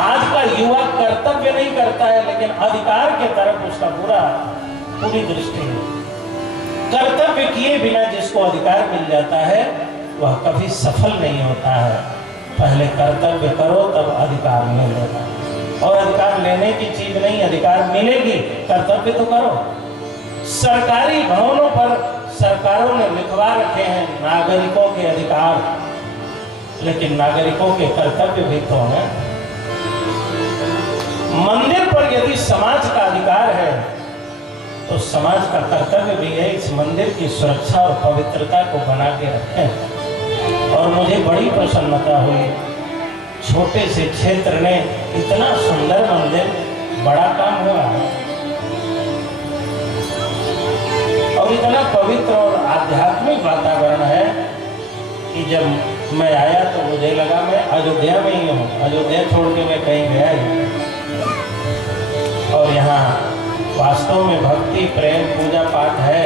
आज का युवा कर्तव्य नहीं करता है, लेकिन अधिकार के तरफ उसका पूरी दृष्टि है। कर्तव्य किए बिना जिसको अधिकार मिल जाता है वह कभी सफल नहीं होता है। पहले कर्तव्य करो तब अधिकार मिलेगा, और अधिकार लेने की चीज नहीं, अधिकार मिलेगी, कर्तव्य तो करो। सरकारी भवनों पर सरकारों ने लिखवा रखे हैं नागरिकों के अधिकार, लेकिन नागरिकों के कर्तव्य भी तो हैं। मंदिर पर यदि समाज का अधिकार है तो समाज का कर्तव्य भी है इस मंदिर की सुरक्षा और पवित्रता को बना के रखें। और मुझे बड़ी प्रसन्नता हुई, छोटे से क्षेत्र ने इतना सुंदर मंदिर, बड़ा काम हुआ है और इतना पवित्र और आध्यात्मिक वातावरण है कि जब मैं आया तो मुझे लगा मैं अयोध्या में ही हूँ। अयोध्या छोड़ के मैं कहीं गया ही। और यहाँ वास्तव में भक्ति, प्रेम, पूजा पाठ है,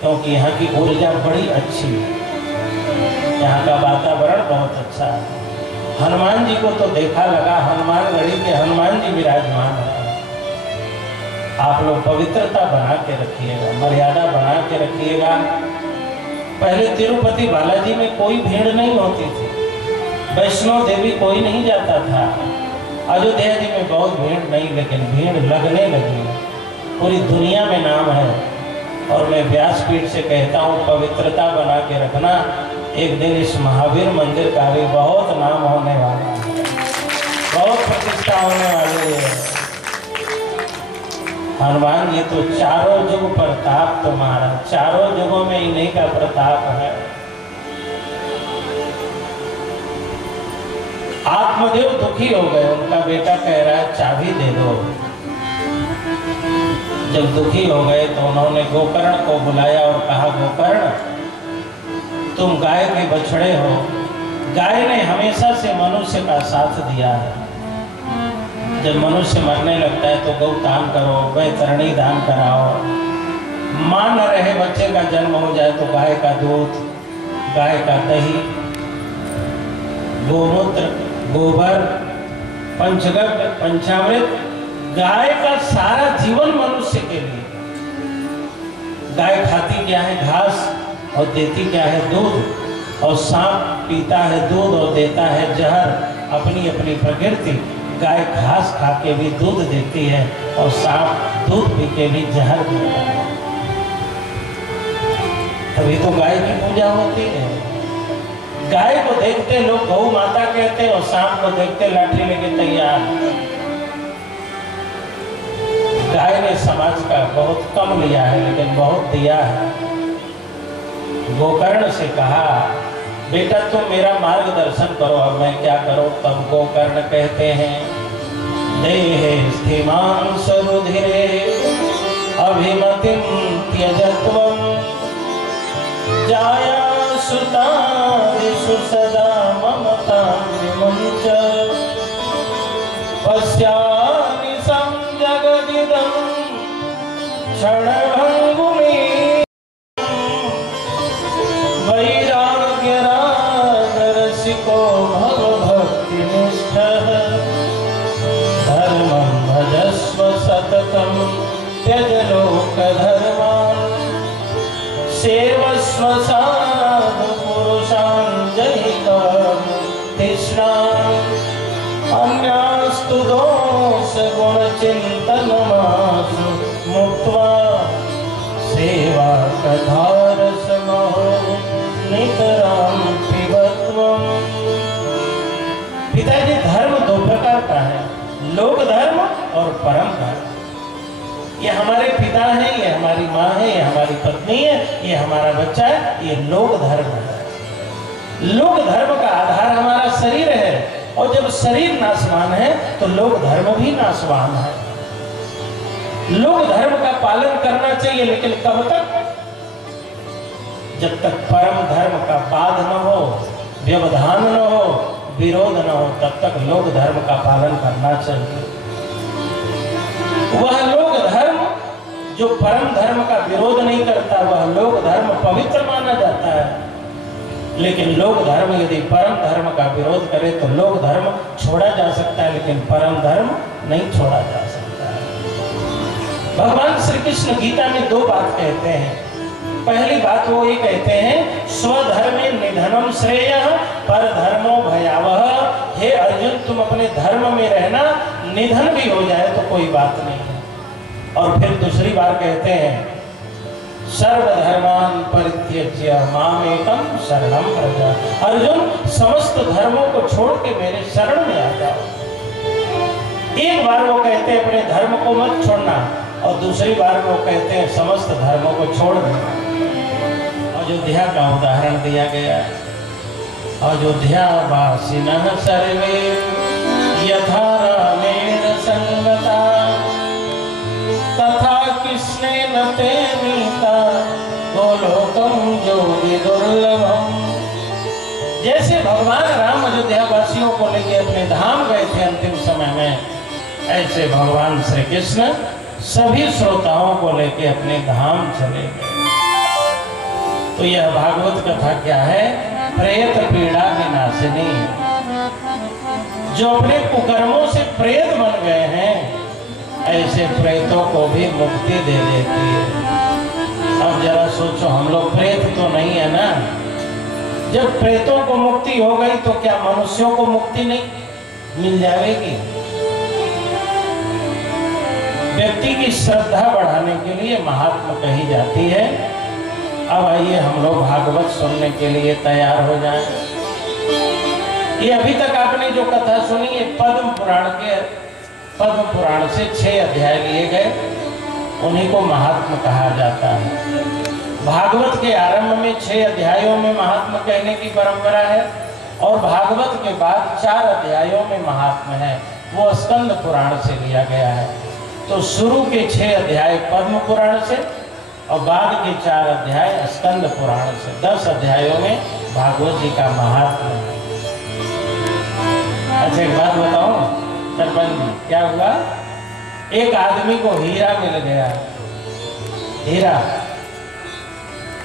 क्योंकि यहाँ की ऊर्जा बड़ी अच्छी है, यहाँ का वातावरण बहुत अच्छा है। हनुमान जी को तो देखा लगा, हनुमानगढ़ी के हनुमान जी विराजमान है। आप लोग पवित्रता बना के रखिएगा, मर्यादा बना के रखिएगा। पहले तिरुपति बालाजी में कोई भीड़ नहीं होती थी, वैष्णो देवी कोई नहीं जाता था। अयोध्या जी में बहुत भीड़ नहीं, लेकिन भीड़ लगने लगी, पूरी दुनिया में नाम है। और मैं व्यासपीठ से कहता हूँ पवित्रता बना के रखना, एक दिन इस महावीर मंदिर का भी बहुत नाम होने वाला है, बहुत प्रतिष्ठा होने वाली है। हनुमान जी तो चारों जुग प्रताप तुम्हारा, चारों जुगों में इन्हीं का प्रताप है। आत्मदेव दुखी हो गए, उनका बेटा कह रहा है चाबी दे दो। जब दुखी हो गए तो उन्होंने गोकर्ण को बुलाया और कहा, गोकर्ण तुम गाय के बछड़े हो, गाय ने हमेशा से मनुष्य का साथ दिया है। जब मनुष्य मरने लगता है तो गौ दान करो, वैतरणी दान कराओ। मां न रहे, बच्चे का जन्म हो जाए तो गाय का दूध, गाय का दही, गोमूत्र, गोबर, पंचगव्य, पंचामृत, गाय का सारा जीवन मनुष्य के लिए। गाय खाती क्या है? घास, और देती क्या है? दूध। और सांप पीता है दूध और देता है जहर, अपनी अपनी प्रकृति। गाय घास खा के भी दूध देती है और सांप दूध पी के भी जहर देता है। तभी तो गाय की पूजा होती है। गाय को देखते लोग गौ माता कहते हैं और सांप को देखते लाठी लेके तैयार। गाय ने समाज का बहुत कम लिया है, लेकिन बहुत दिया है। गोकर्ण से कहा, बेटा तुम मेरा मार्गदर्शन करो, अब मैं क्या करूं? तब गोकर्ण कहते हैं, देहे स्थिमां सरुधिरे अभिमतिं त्यजत्वं जाया सुतादिषु सदा ममतां विमुञ्च पश्यामि संजगदिदं क्षणभङ्गुमे वैराग्यरागरसिको भवभक्तिनिष्ठः धर्मं भजस्व सततं त्यज लोकधर्मान् सेवस्व साधुपुरुषान् जहितृष्णान् अन्यास्तु दोषगुणचिन्तनमासु मुक्त्वा सेवा कथारसमहो नितरां पिबत्वम्। पिताजी धर्म दो प्रकार का है, लोक धर्म और परम धर्म। ये हमारे पिता हैं, ये हमारी माँ है, ये हमारी पत्नी है, ये हमारा बच्चा है, ये लोक धर्म है। लोक धर्म का आधार हमारा शरीर है, और जब शरीर नाशवान है तो लोक धर्म भी नाशवान है। लोक धर्म का पालन करना चाहिए, लेकिन कब तक? जब तक परम धर्म का बाध न हो, व्यवधान न हो, विरोध न हो, तब तक लोक धर्म का पालन करना चाहिए। वह लोक धर्म जो परम धर्म का विरोध नहीं करता, वह लोक धर्म पवित्र माना जाता है। लेकिन लोक धर्म यदि परम धर्म का विरोध करे तो लोक धर्म छोड़ा जा सकता है, लेकिन परम धर्म नहीं छोड़ा जा सकता है। भगवान श्री कृष्ण गीता में दो बात कहते हैं। पहली बात वो ये कहते हैं, स्वधर्मे निधनम श्रेयः परधर्मो भयावह। हे अर्जुन, तुम अपने धर्म में रहना, निधन भी हो जाए तो कोई बात नहीं है। और फिर दूसरी बार कहते हैं, सर्वधर्मान् परित्यज्य मामेकं शरणं व्रज। अर्जुन, समस्त धर्मों को छोड़ के मेरे शरण में आ जाओ। एक बार वो कहते हैं अपने धर्म को मत छोड़ना, और दूसरी बार वो कहते हैं समस्त धर्मों को छोड़ देना। अयोध्या का उदाहरण दिया गया है। अयोध्या वासिनः सर्वे यथा रामेण संगता तथा कृष्णेन ते नीता गोलोकम योगी दुर्लभम। जैसे भगवान राम अयोध्या वासियों को लेके अपने धाम गए थे अंतिम समय में, ऐसे भगवान श्री कृष्ण सभी श्रोताओं को लेके अपने धाम चले गए। तो यह भागवत कथा क्या है? प्रेत पीड़ा विनाशिनी है। जो अपने कुकर्मों से प्रेत बन गए हैं, ऐसे प्रेतों को भी मुक्ति दे देती है। अब जरा सोचो, हम लोग प्रेत तो नहीं है ना? जब प्रेतों को मुक्ति हो गई तो क्या मनुष्यों को मुक्ति नहीं मिल जाएगी? व्यक्ति की श्रद्धा बढ़ाने के लिए महात्मा कही जाती है। अब आइए हम लोग भागवत सुनने के लिए तैयार हो जाएं। ये अभी तक आपने जो कथा सुनी, ये पद्म पुराण से 6 अध्याय लिए गए, उन्हीं को महात्मा कहा जाता है। भागवत के आरंभ में 6 अध्यायों में महात्मा कहने की परंपरा है, और भागवत के बाद 4 अध्यायों में महात्मा है, वो स्कंद पुराण से लिया गया है। तो शुरू के 6 अध्याय पद्म पुराण से, और बाद के 4 अध्याय स्कंद पुराण से। 10 अध्यायों में भागवत जी का महात्मा है। अच्छा, एक बात बताऊं सरपंच जी, क्या हुआ? एक आदमी को हीरा मिल गया, हीरा,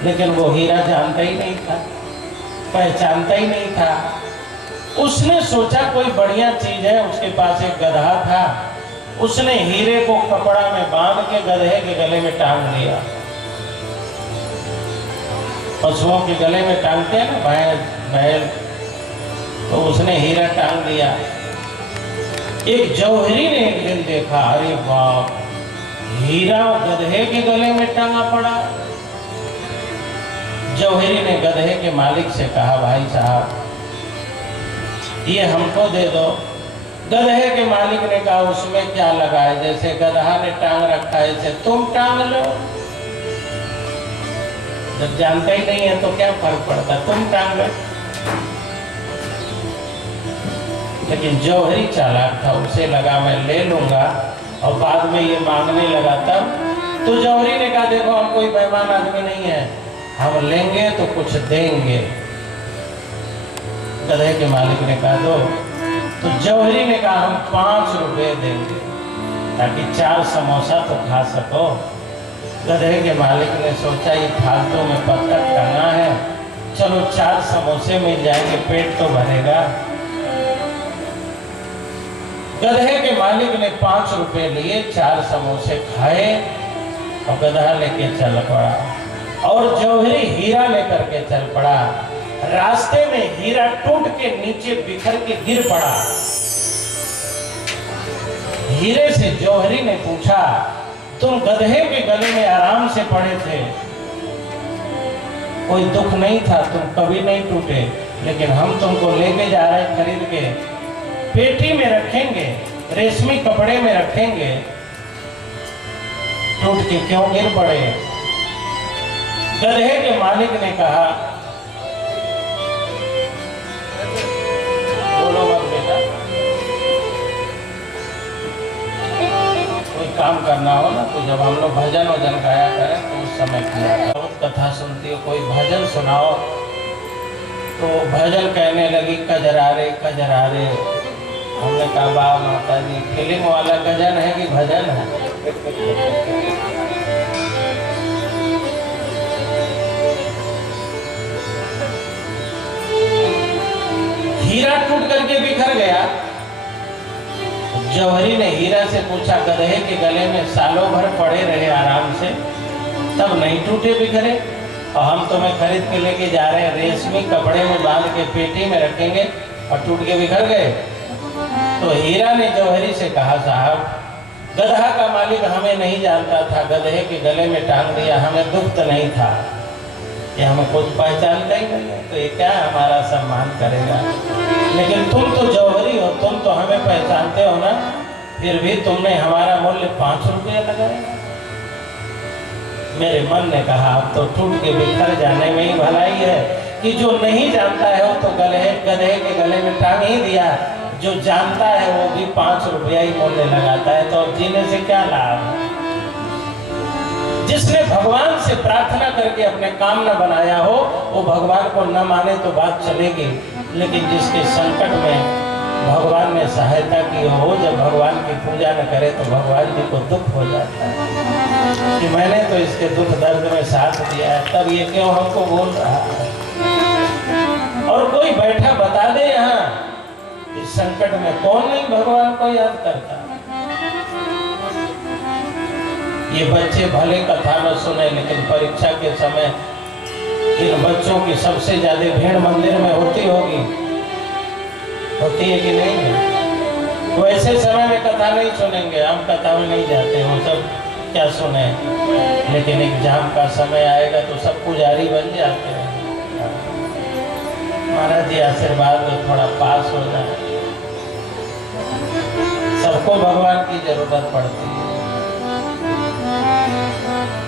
लेकिन वो हीरा जानता ही नहीं था, पहचानता ही नहीं था। उसने सोचा कोई बढ़िया चीज है, उसके पास एक गधा था, उसने हीरे को कपड़ा में बांध के गधे के गले में टांग दिया। पशुओं के गले में टांगते हैं ना, बैल, तो उसने हीरा टांग दिया। एक जौहरी ने एक दिन देखा, अरे बाप, हीरा गधे के गले में टांगा पड़ा। जौहरी ने गधे के मालिक से कहा, भाई साहब ये हमको दे दो। गधे के मालिक ने कहा, उसमें क्या लगा है, जैसे गधा ने टांग रखा है ऐसे तुम टांग लो। जब जानते ही नहीं है तो क्या फर्क पड़ता, तुम टांग लो। लेकिन जौहरी चालाक था, उसे लगा मैं ले लूंगा, और बाद में ये मांगने लगा। तब तो जौहरी ने कहा, देखो हम कोई बेईमान आदमी नहीं है, हम लेंगे तो कुछ देंगे। गधे के मालिक ने कहा दो। तो जौहरी ने कहा, हम 5 रुपए देंगे ताकि 4 समोसा तो खा सको। गधे के मालिक ने सोचा, ये फालतू में पत्थर टांगा है, चलो 4 समोसे मिल जाएंगे, पेट तो भरेगा। गधे के मालिक ने 5 रुपए लिए, 4 समोसे खाए, और गधा लेके चल पड़ा। और जौहरी हीरा लेकर के चल पड़ा। रास्ते में हीरा टूट के नीचे बिखर के गिर पड़ा। हीरे से जौहरी ने पूछा, तुम गधे के गले में आराम से पड़े थे, कोई दुख नहीं था, तुम कभी नहीं टूटे, लेकिन हम तुमको लेके जा रहे खरीद के, पेटी में रखेंगे, रेशमी कपड़े में रखेंगे, टूट के क्यों गिर पड़े? गधे के मालिक ने कहा, बोलो मत बेटा, कोई काम करना हो ना तो जब हम लोग भजन वजन गाया करें तो उस समय किया। बहुत कथा सुनती हो, कोई भजन सुनाओ तो भजन कहने लगी कजरारे कजरारे। हमने कहा वाह माता जी, फिल्म वाला गजन है कि भजन है? हीरा टूट करके बिखर गया। जौहरी ने हीरा से पूछा, गधे के गले में सालों भर पड़े रहे आराम से, तब नहीं टूटे बिखरे, और हम तुम्हें खरीद के लेके जा रहे हैं, रेशमी कपड़े में बांध के पेटी में रखेंगे और टूट के बिखर गए? तो हीरा ने जौहरी से कहा, साहब गधा का मालिक हमें नहीं जानता था, गधे के गले में टांग दिया, हमें दुख तो नहीं था, ये हमें कुछ पहचानता ही नहीं है, तो ये क्या हमारा सम्मान करेगा? लेकिन तुम तो जौहरी हो, तुम तो हमें पहचानते हो ना, फिर भी तुमने हमारा मूल्य 5 रुपये लगाया। मेरे मन ने कहा, अब तो टूट के बिखर जाने में ही भलाई है कि जो नहीं जानता है वो तो गधे के गले में टांग ही दिया, जो जानता है वो भी 5 रुपया ही मूल्य लगाता है, तो अब जीने से क्या लाभ? जिसने भगवान से प्रार्थना करके अपने काम न बनाया हो वो भगवान को न माने तो बात चलेगी, लेकिन जिसके संकट में भगवान ने सहायता की हो, जब भगवान की पूजा न करे तो भगवान जी को दुख हो जाता है कि मैंने तो इसके दुख दर्द में साथ दिया है, तब ये क्यों हमको बोल रहा है? और कोई बैठा बता दे यहाँ, इस संकट में कौन नहीं भगवान को याद करता? ये बच्चे भले कथा न सुने, लेकिन परीक्षा के समय इन बच्चों की सबसे ज्यादा भीड़ मंदिर में होती होगी, होती है कि नहीं है? वो ऐसे समय में कथा नहीं सुनेंगे, हम कथा में नहीं जाते, वो सब क्या सुने, लेकिन एग्जाम का समय आएगा तो सब पुजारी बन जाते हैं। महाराज जी आशीर्वाद में थोड़ा पास हो जाए, सबको भगवान की जरूरत पड़ती है।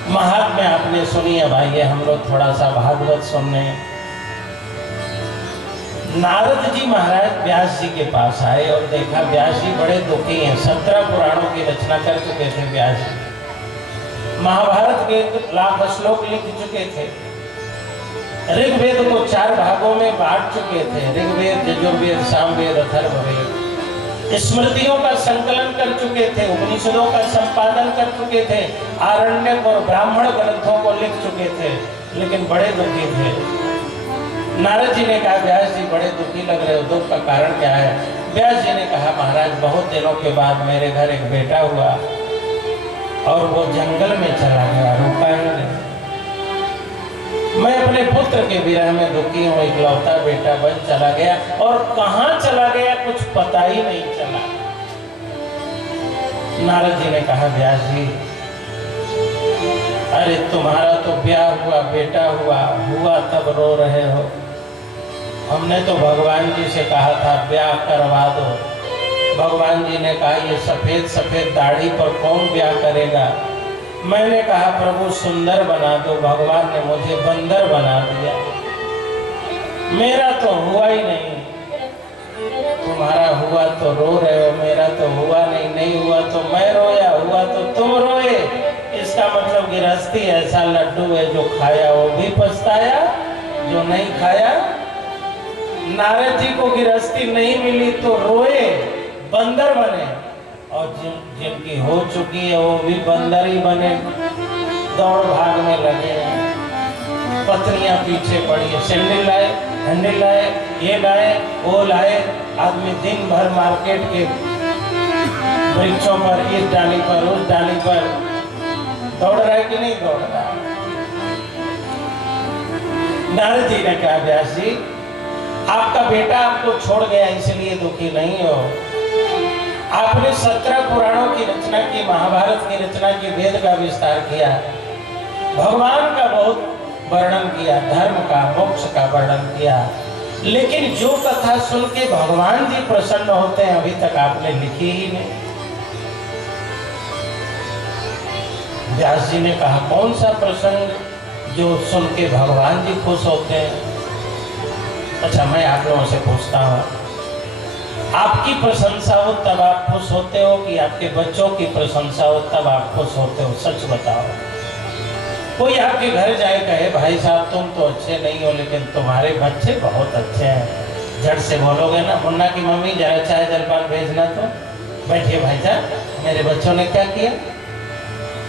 महात्म्य आपने सुनी है भाई, हम लोग थोड़ा सा भागवत सुनने। नारद जी महाराज व्यास जी के पास आए और देखा व्यास जी बड़े दुखी हैं। 17 पुराणों की रचना कर चुके थे व्यास जी, महाभारत के लाख श्लोक लिख चुके थे, ऋग्वेद को 4 भागों में बांट चुके थे, ऋग्वेद, यजुर्वेद, सामवेद, अथर्ववेद। स्मृतियों का संकलन कर चुके थे, उपनिषदों का संपादन कर चुके थे, आरण्यक और ब्राह्मण ग्रंथों को लिख चुके थे, लेकिन बड़े दुखी थे। नारद जी ने कहा, व्यास जी बड़े दुखी लग रहे हो, दुख का कारण क्या है? व्यास जी ने कहा, महाराज बहुत दिनों के बाद मेरे घर एक बेटा हुआ और वो जंगल में चला गया, रुका ही नहीं। मैं अपने पुत्र के विरह में दुखी हूँ, इकलौता बेटा बन चला गया, और कहाँ चला गया कुछ पता ही नहीं चला। नारद जी ने कहा, व्यास जी अरे तुम्हारा तो ब्याह हुआ, बेटा हुआ तब रो रहे हो। हमने तो भगवान जी से कहा था ब्याह करवा दो, भगवान जी ने कहा ये सफेद सफेद दाढ़ी पर कौन ब्याह करेगा? मैंने कहा प्रभु सुंदर बना दो, भगवान ने मुझे बंदर बना दिया, मेरा तो हुआ ही नहीं। तुम्हारा हुआ तो रो रहे हो, मेरा तो हुआ नहीं, नहीं हुआ तो मैं रोया, हुआ तो तुम रोए। इसका मतलब गृहस्थी ऐसा लड्डू है, जो खाया वो भी पछताया, जो नहीं खाया। नारद जी को गृहस्थी नहीं मिली तो रोए, बंदर बने, और जिनकी हो चुकी है वो भी बंदर ही बने, दौड़ भाग में लगे हैं। पत्नियां पीछे पड़ी है, सैंडल लाए, हैंडल लाए, ये लाए, वो लाए। आदमी दिन भर मार्केट के वृक्षों पर, इस डाली पर, उस डाली पर दौड़ रहा है कि नहीं दौड़ रहा? नारद जी ने कहा, व्यास जी आपका बेटा आपको छोड़ गया इसलिए दुखी नहीं हो। आपने 17 पुराणों की रचना की, महाभारत की रचना की, वेद का विस्तार किया, भगवान का बहुत वर्णन किया, धर्म का, मोक्ष का वर्णन किया, लेकिन जो कथा सुन के भगवान जी प्रसन्न होते हैं अभी तक आपने लिखी ही नहीं। व्यास जी ने कहा कौन सा प्रसंग जो सुन के भगवान जी खुश होते हैं? अच्छा, मैं आप लोगों से पूछता हूँ, आपकी प्रशंसा हो तब आप खुश होते हो कि आपके बच्चों की प्रशंसा हो तब आप खुश होते हो? सच बताओ। कोई आपके घर जाए कहे भाई साहब तुम तो अच्छे नहीं हो लेकिन तुम्हारे बच्चे बहुत अच्छे हैं, झट से बोलोगे ना मुन्ना की मम्मी जरा चाय जलपान भेजना तो बैठिए भाई साहब मेरे बच्चों ने क्या किया।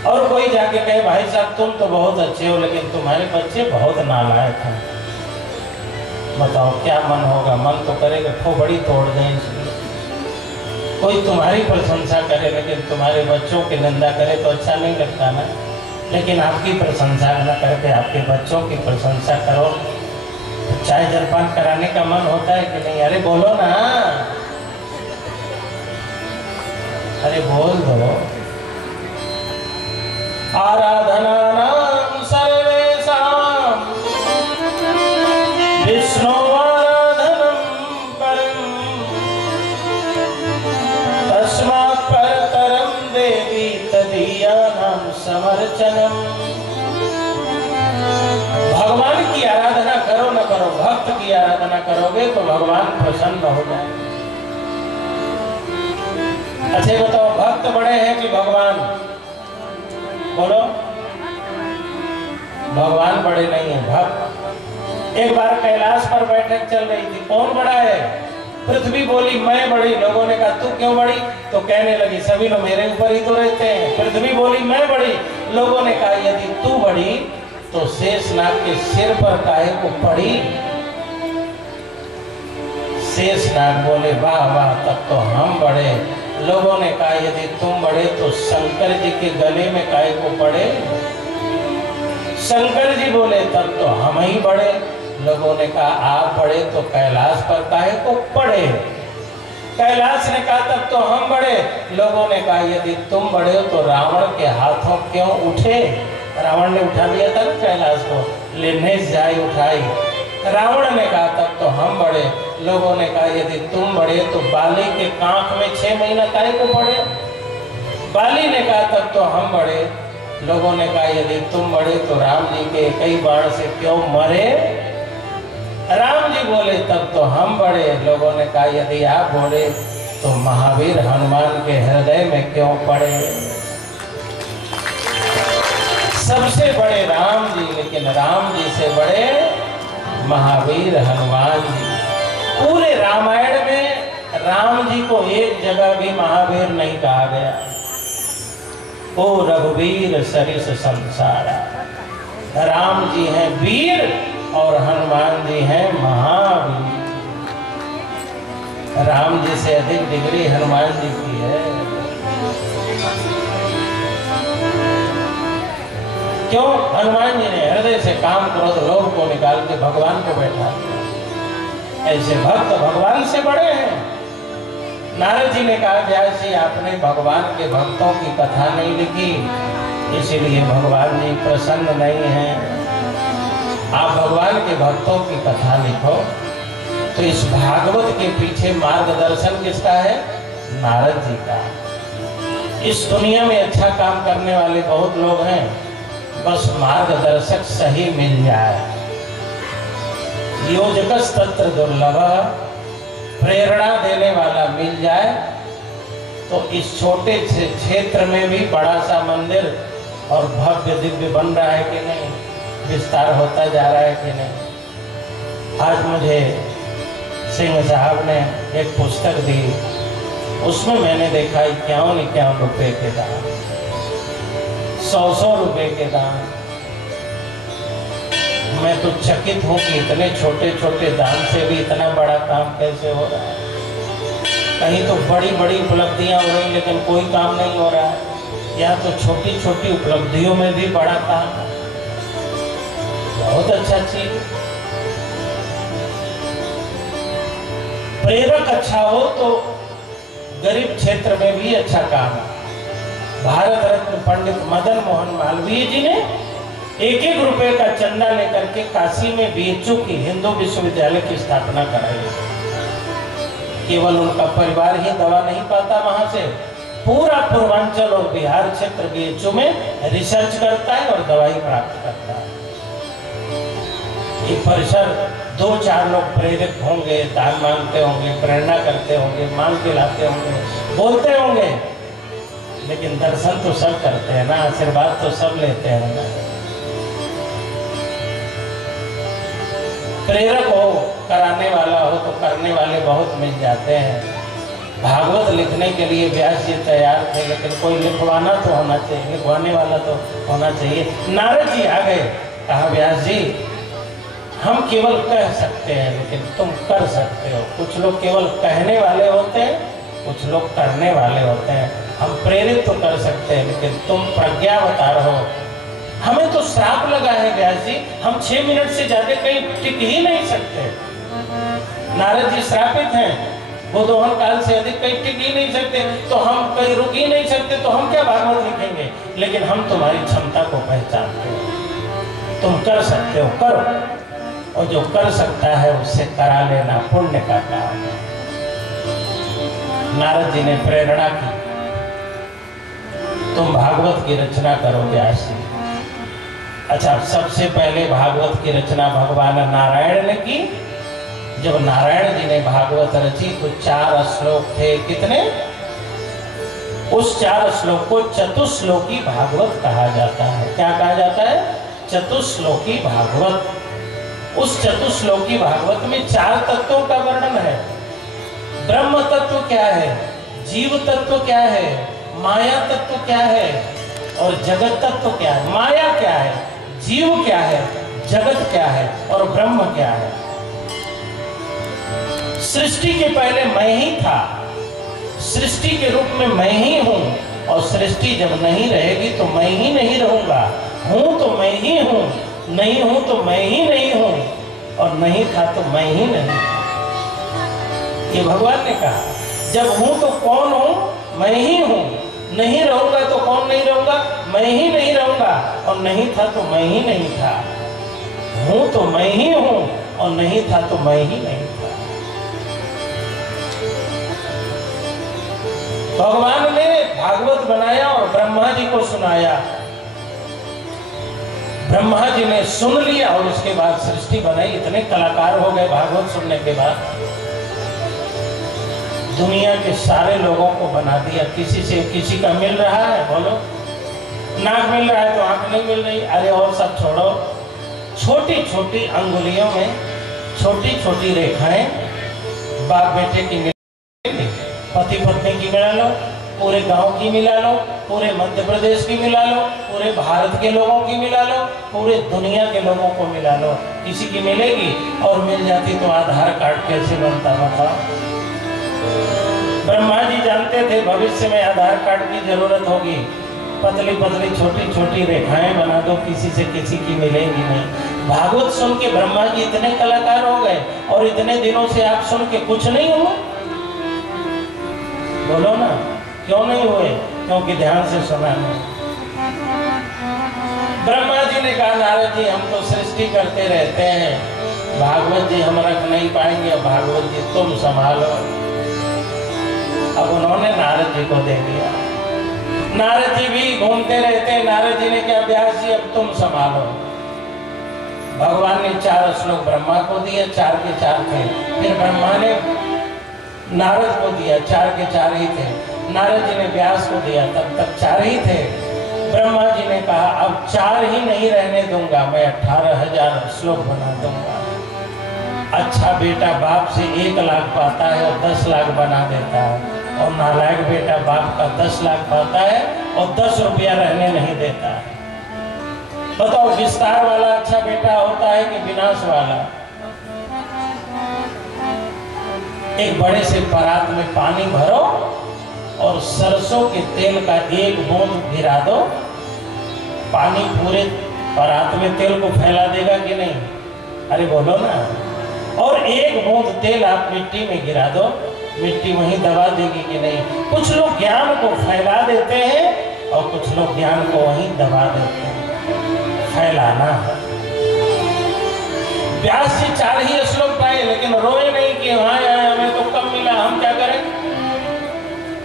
और कोई जाके कहे भाई साहब तुम तो बहुत अच्छे हो लेकिन तुम्हारे बच्चे बहुत नालायक हैं, बताओ क्या मन होगा? मन तो करेगा खोपड़ी तोड़ दें इसलिए। कोई तुम्हारी प्रशंसा करे लेकिन तुम्हारे बच्चों की निंदा करे तो अच्छा नहीं लगता ना। लेकिन आपकी प्रशंसा न करके आपके बच्चों की प्रशंसा करो तो चाय जलपान कराने का मन होता है कि नहीं? अरे बोलो ना, अरे बोल दो। आराधना नाम सर्वेषां विष्णु आराधनम परम तस्मात् परतरम देवी तदीयानां समर्चनम। भगवान की आराधना करो न करो, भक्त की आराधना करोगे तो भगवान प्रसन्न हो जाए। अच्छा बताओ, भक्त बड़े हैं कि भगवान? बोलो, भगवान बड़े नहीं है, भक्त। एक बार कैलाश पर बैठक चल रही थी, कौन बड़ा है? पृथ्वी बोली मैं बड़ी। लोगों ने कहा तू क्यों बड़ी? तो कहने लगी सभी लोग मेरे ऊपर ही तो रहते हैं। पृथ्वी बोली मैं बड़ी। लोगों ने कहा यदि तू बड़ी तो शेषनाग के सिर पर काहे को पड़ी? शेषनाग बोले वाह वाह तब तो हम बड़े। लोगों ने कहा यदि तुम बड़े तो शंकर जी के गले में काहे को पड़े? शंकर जी बोले तब तो हम ही बड़े। लोगों ने कहा आप बड़े तो कैलाश पर काहे को पड़े? कैलाश ने कहा तब तो हम बड़े। लोगों ने कहा यदि तुम बड़े हो तो रावण के हाथों क्यों उठे? रावण ने उठा लिया था कैलाश को, लेने जाए उठाई। रावण ने कहा तब तो हम बड़े। लोगों ने कहा यदि तुम बड़े तो बाली के कांख में 6 महीना काहे को पड़े? बाली ने कहा तब तो हम बड़े। लोगों ने कहा यदि तुम बड़े तो राम जी के कई बाण से क्यों मरे? राम जी बोले तब तो हम बड़े। लोगों ने कहा यदि आप बोले तो महावीर हनुमान के हृदय में क्यों पड़े? सबसे बड़े राम जी, लेकिन राम जी से बड़े महावीर हनुमान जी। पूरे रामायण में राम जी को एक जगह भी महावीर नहीं कहा गया। ओ रघुवीर सरिस संसारा। राम जी हैं वीर और हनुमान जी हैं महावीर। राम जी से अधिक डिग्री हनुमान जी की है। क्यों? हनुमान जी ने हृदय से काम क्रोध लोभ को निकाल के भगवान को बैठा दिया। ऐसे भक्त भगवान से बड़े हैं। नारद जी ने कहा व्यास जी आपने भगवान के भक्तों की कथा नहीं लिखी, इसीलिए भगवान जी प्रसन्न नहीं हैं। आप भगवान के भक्तों की कथा लिखो। तो इस भागवत के पीछे मार्गदर्शन किसका है? नारद जी का। इस दुनिया में अच्छा काम करने वाले बहुत लोग हैं, बस मार्गदर्शक सही मिल जाए। योजकस तत्र दुर्लभ, प्रेरणा देने वाला मिल जाए तो इस छोटे से क्षेत्र में भी बड़ा सा मंदिर और भव्य दिव्य बन रहा है कि नहीं, विस्तार होता जा रहा है कि नहीं। आज मुझे सिंह साहब ने एक पुस्तक दी, उसमें मैंने देखा 51 रुपए के दाम, 100 रुपए के दाम। मैं तो चकित हूँ कि इतने छोटे छोटे दान से भी इतना बड़ा काम कैसे हो रहा है। कहीं तो बड़ी बड़ी उपलब्धियां हो रही लेकिन कोई काम नहीं हो रहा है। यहाँ तो छोटी छोटी उपलब्धियों में भी बड़ा काम है। बहुत अच्छा चीज। प्रेरक अच्छा हो तो गरीब क्षेत्र में भी अच्छा काम है। भारत रत्न पंडित मदन मोहन मालवीय जी ने एक एक रुपए का चंदा लेकर के काशी में बीएचयू की हिंदू विश्वविद्यालय की स्थापना कराई। केवल उनका परिवार ही दवा नहीं पाता, वहां से पूरा पूर्वांचल और बिहार क्षेत्र बीएचयू में रिसर्च करता है और दवाई प्राप्त करता है। ये परिसर 2-4 लोग प्रेरित होंगे, दान मांगते होंगे, प्रेरणा करते होंगे, मांग के लाते होंगे, बोलते होंगे, लेकिन दर्शन तो सब करते हैं ना, आशीर्वाद तो सब लेते हैं ना। प्रेरक हो, कराने वाला हो तो करने वाले बहुत मिल जाते हैं। भागवत लिखने के लिए व्यास जी तैयार थे, लेकिन कोई लिखवाना तो होना चाहिए, लिखवाने वाला तो होना चाहिए। नारद जी आ गए, कहा व्यास जी हम केवल कह सकते हैं लेकिन तुम कर सकते हो। कुछ लोग केवल कहने वाले होते हैं, कुछ लोग करने वाले होते हैं। हम प्रेरित तो कर सकते हैं लेकिन तुम प्रज्ञावतार हो। हमें तो श्राप लगा है व्यास जी, हम 6 मिनट से ज्यादा कहीं टिक ही नहीं सकते। नारद जी श्रापित हैं, वो दोहन काल से अधिक कहीं टिक ही नहीं सकते, तो हम कहीं रुक ही नहीं सकते, तो हम क्या भागवत लिखेंगे। लेकिन हम तुम्हारी क्षमता को पहचानते हो, तुम कर सकते हो, करो। और जो कर सकता है उससे करा लेना पुण्य का काम है। नारद जी ने प्रेरणा की, तुम भागवत की रचना करो व्यास जी। अच्छा, सबसे पहले भागवत की रचना भगवान नारायण ने की। जब नारायण जी ने भागवत रची तो 4 श्लोक थे। कितने? उस 4 श्लोक को चतुश्लोकी भागवत कहा जाता है। क्या कहा जाता है? चतुश्लोकी भागवत। उस चतुश्लोकी भागवत में 4 तत्वों का वर्णन है। ब्रह्म तत्व क्या है, जीव तत्व क्या है, माया तत्व क्या है और जगत तत्व क्या है। माया क्या है, जीव क्या है, जगत क्या है और ब्रह्म क्या है। सृष्टि के पहले मैं ही था, सृष्टि के रूप में मैं ही हूं, और सृष्टि जब नहीं रहेगी तो मैं ही नहीं रहूंगा। हूं तो मैं ही हूं, नहीं हूं तो मैं ही नहीं हूं, और नहीं था तो मैं ही नहीं था। ये भगवान ने कहा। जब हूं तो कौन हूं? मैं ही हूं। नहीं रहूंगा तो कौन नहीं रहूंगा? मैं ही नहीं रहूंगा। और नहीं था तो मैं ही नहीं था। हूं तो मैं ही हूं और नहीं था तो मैं ही नहीं था। भगवान ने भागवत बनाया और ब्रह्मा जी को सुनाया। ब्रह्मा जी ने सुन लिया और उसके बाद सृष्टि बनाई। इतने कलाकार हो गए भागवत सुनने के बाद। दुनिया के सारे लोगों को बना दिया। किसी से किसी का मिल रहा है, बोलो। नाक मिल रहा है तो आंख नहीं मिल रही। अरे और सब छोड़ो, छोटी छोटी अंगुलियों में छोटी छोटी रेखाएं बाप बेटे की मिला, पति पत्नी की मिला लो, पूरे गांव की मिला लो, पूरे मध्य प्रदेश की मिला लो, पूरे भारत के लोगों की मिला लो, पूरे दुनिया के लोगों को मिला लो। किसी की मिलेगी? और मिल जाती तो आधार कार्ड कैसे बनता बताओ। ब्रह्मा जी जानते थे भविष्य में आधार कार्ड की जरूरत होगी। पतली पतली छोटी छोटी रेखाएं बना दो, किसी से किसी की मिलेगी नहीं। भागवत सुन के ब्रह्मा जी इतने कलाकार हो गए। और इतने दिनों से आप सुन के कुछ नहीं हुआ? बोलो ना, क्यों नहीं हुए? क्योंकि ध्यान से सुना नहीं। ब्रह्मा जी ने कहा नारद जी हम तो सृष्टि करते रहते हैं, भागवत जी हम रख नहीं पाएंगे, भागवत जी तुम संभालो। अब उन्होंने नारद जी को दे दिया। नारद जी भी घूमते रहते हैं। नारद जी ने कहा व्यास जी अब तुम संभालो। भगवान ने 4 श्लोक ब्रह्मा को दिए, 4 के 4 थे। फिर ब्रह्मा ने नारद को दिया, 4 के 4 ही थे। नारद जी ने व्यास को दिया, तब तक 4 ही थे। ब्रह्मा जी ने कहा अब 4 ही नहीं रहने दूंगा, मैं 18,000 श्लोक बना दूंगा। अच्छा बेटा बाप से 1 लाख पाता है और 10 लाख बना देता है, और नालायक बेटा बाप का 10 लाख पाता है और 10 रुपया रहने नहीं देता है। बताओ विस्तार वाला अच्छा बेटा होता है कि विनाश वाला? एक बड़े से परात में पानी भरो और सरसों के तेल का 1 बूंद गिरा दो, पानी पूरे परात में तेल को फैला देगा कि नहीं? अरे बोलो ना। और 1 बूंद तेल आप मिट्टी में गिरा दो, मिट्टी वहीं दबा देगी कि नहीं? कुछ लोग ज्ञान को फैला देते हैं और कुछ लोग ज्ञान को वहीं दबा देते हैं। फैला बहलाना है। व्यास जी 4 ही श्लोक पाए लेकिन रोए नहीं कि वहां आए हमें तो कम मिला, हम क्या करें।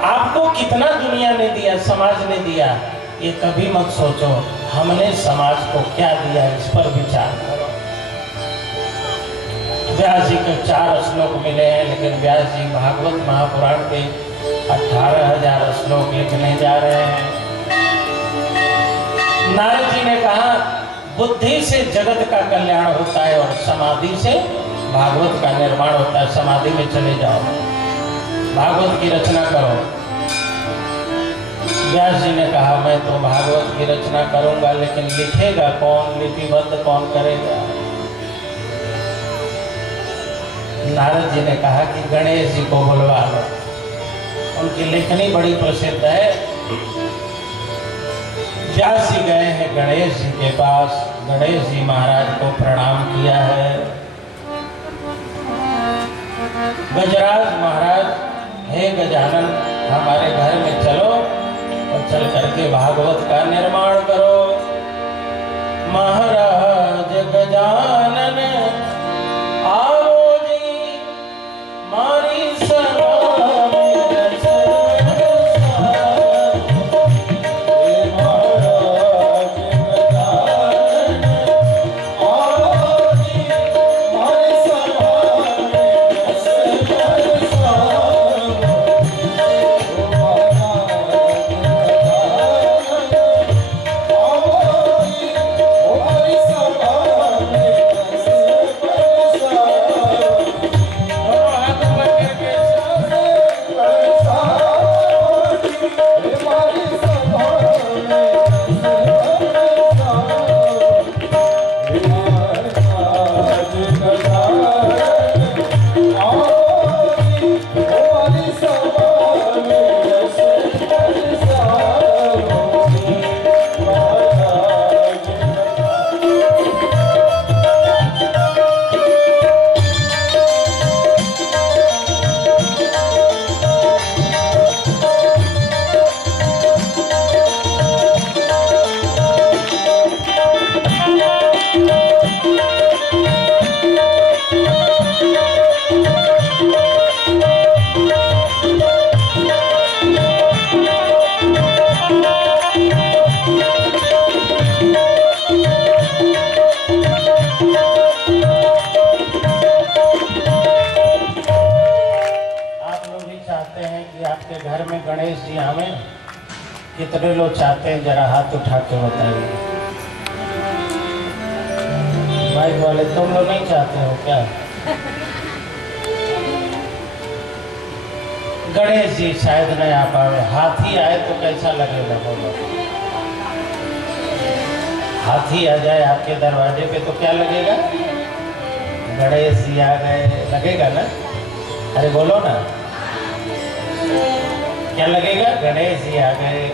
आपको कितना दुनिया ने दिया, समाज ने दिया, ये कभी मत सोचो हमने समाज को क्या दिया, इस पर विचार करो। व्यास जी के 4 श्लोक मिले हैं लेकिन व्यास जी भागवत महापुराण के 18,000 श्लोक लिखने जा रहे हैं। नारद जी ने कहा बुद्धि से जगत का कल्याण होता है और समाधि से भागवत का निर्माण होता है। समाधि में चले जाओ, भागवत की रचना करो। व्यास जी ने कहा मैं तो भागवत की रचना करूंगा लेकिन लिखेगा कौन, लिपिबद्ध कौन करेगा। नारद जी ने कहा कि गणेश जी को बुलवा लो, उनकी लेखनी बड़ी प्रसिद्ध है। व्यास जी गए हैं गणेश जी के पास, गणेश जी महाराज को प्रणाम किया है। गजराज महाराज, हे गजानन हमारे घर में चलो और चल करके भागवत का निर्माण करो। महाराज गजानन आओ जी मारी सभा गणेश जी हमें कितने लोग चाहते हैं, जरा हाथ उठा के बताइए। माइक वाले तुम लोग नहीं चाहते हो क्या? गणेश जी शायद नहीं आ पाए, हाथी आए तो कैसा लगेगा बोलो? हाथी आ जाए आपके दरवाजे पे तो क्या लगेगा? गणेश जी आ गए लगेगा ना? अरे बोलो ना, क्या लगेगा? गणेश जी आ गए।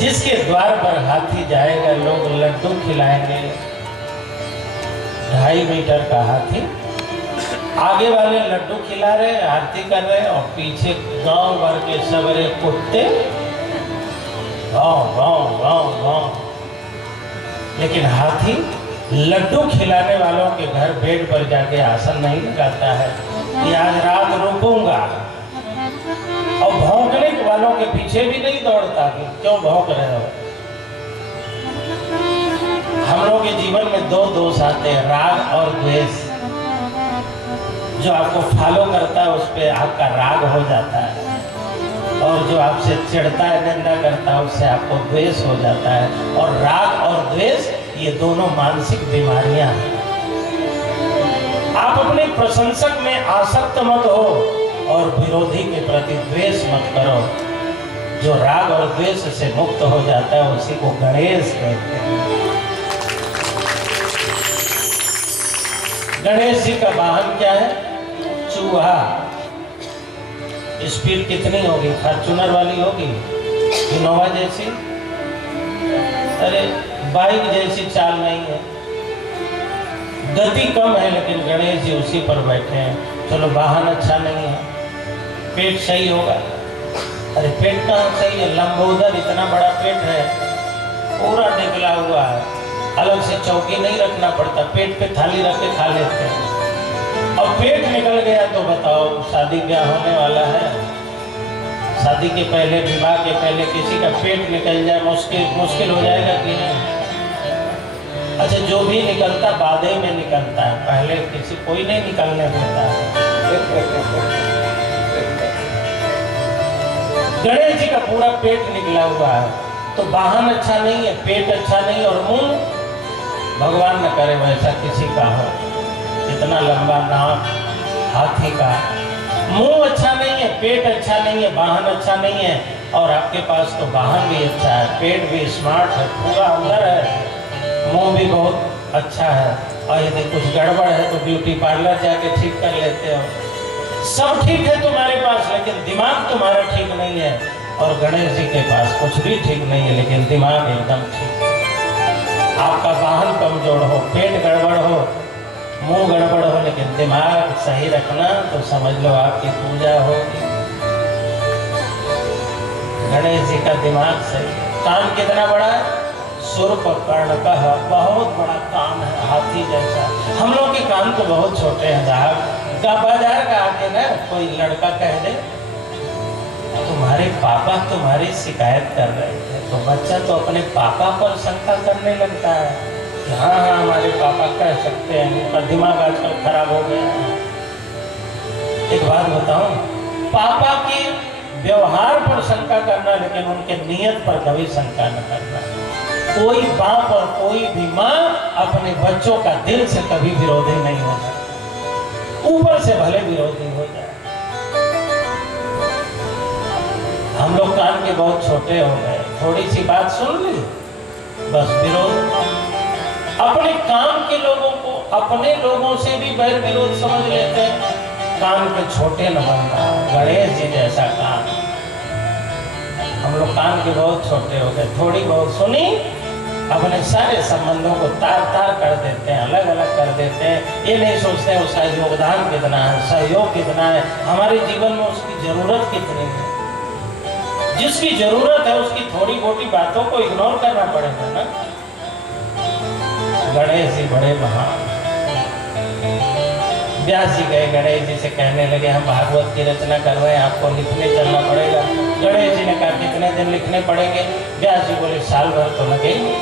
जिसके द्वार पर हाथी जाएगा लोग लड्डू खिलाएंगे। 2.5 मीटर का हाथी, आगे वाले लड्डू खिला रहे, आरती कर रहे और पीछे गांव भर के सवेरे कुत्ते गांव गांव गांव गांव। लेकिन हाथी लड्डू खिलाने वालों के घर बेड पर जाके आसन नहीं लगाता है कि आज रात रुकूंगा, और भौंकने वालों के पीछे भी नहीं दौड़ता कि क्यों भौंक रहे हो। हम लोग के जीवन में 2 दोष आते हैं, राग और द्वेष। जो आपको फॉलो करता है उस पर आपका राग हो जाता है, और जो आपसे चिढ़ता है, निंदा करता है, उससे आपको द्वेष हो जाता है। और राग और द्वेष ये दोनों मानसिक बीमारियां हैं। आप अपने प्रशंसक में आसक्त मत हो और विरोधी के प्रति द्वेष मत करो। जो राग और द्वेष से मुक्त हो जाता है उसी को गणेश कहते हैं। गणेश जी का वाहन क्या है? चूहा। स्पीड कितनी होगी? फॉर्च्यूनर वाली होगी, इनोवा जैसी? अरे बाइक जैसी चाल नहीं है, गति कम है, लेकिन गणेश जी उसी पर बैठे हैं। चलो वाहन अच्छा नहीं है, पेट सही होगा? अरे पेट कहाँ सही है? लंबोदर इतना बड़ा पेट है, पूरा निकला हुआ है, अलग से चौकी नहीं रखना पड़ता, पेट पे थाली रख के खा लेते हैं। अब पेट निकल गया तो बताओ, शादी ब्याह होने वाला है, शादी के पहले, विवाह के पहले किसी का पेट निकल जाए मुश्किल हो जाएगा कि नहीं? अच्छा, जो भी निकलता बाद में निकलता है, पहले किसी कोई नहीं निकलने देता है। गणेश जी का पूरा पेट निकला हुआ है, तो वाहन अच्छा नहीं है, पेट अच्छा नहीं, और मुंह, भगवान न करे वैसा किसी का हो, इतना लंबा नाक हाथी का, मुंह अच्छा नहीं है, पेट अच्छा नहीं है, वाहन अच्छा नहीं है, और आपके पास तो वाहन भी अच्छा है, पेट भी स्मार्ट है, पूरा अंदर है, मुंह भी बहुत अच्छा है, और यदि कुछ गड़बड़ है तो ब्यूटी पार्लर जाके ठीक कर लेते हो। सब ठीक है तुम्हारे पास, लेकिन दिमाग तुम्हारा ठीक नहीं है। और गणेश जी के पास कुछ भी ठीक नहीं है, लेकिन दिमाग एकदम ठीक है। आपका वाहन कमजोर हो, पेट गड़बड़ हो, मुंह गड़बड़ हो, लेकिन दिमाग सही रखना तो समझ लो आपकी पूजा होगी। गणेश जी का दिमाग सही है। कान कितना बड़ा है? सुर्प कर्ण का बहुत बड़ा कान है, हाथी जैसा। हम लोग के कान तो बहुत छोटे हैं साहब। बाजार का आके ना कोई लड़का कह दे तुम्हारे पापा तुम्हारी शिकायत कर रहे थे, तो बच्चा तो अपने पापा पर शंका करने लगता है कि हाँ हाँ हमारे पापा कह सकते हैं, उनका दिमाग आजकल खराब हो गया है। एक बात बताऊं, पापा के व्यवहार पर शंका करना, लेकिन उनके नियत पर कभी शंका न करना। कोई बाप और कोई भी माँ अपने बच्चों का दिल से कभी विरोधी नहीं हो सकता, ऊपर से भले विरोधी हो जाए। हम लोग कान के बहुत छोटे हो गए, थोड़ी सी बात सुन ली बस विरोध। अपने काम के लोगों को अपने लोगों से भी बैर विरोध समझ लेते हैं। कान के छोटे न बनना, गणेश जी जैसा कान। हम लोग कान के बहुत छोटे हो गए, थोड़ी बहुत सुनी अपने सारे संबंधों को तार तार कर देते हैं, अलग अलग कर देते हैं। ये नहीं सोचते हैं उसका योगदान कितना है, सहयोग कितना है, हमारे जीवन में उसकी जरूरत कितनी है। जिसकी जरूरत है उसकी थोड़ी मोटी बातों को इग्नोर करना पड़ेगा ना। गणेश जी बड़े महान। व्यास जी गए गणेश जी से, कहने लगे हम भागवत की रचना कर रहे हैं, आपको लिखने चलना पड़ेगा। गणेश जी ने कहा कितने दिन लिखने पड़ेंगे? व्यास जी बोले साल भर तो लगेंगे।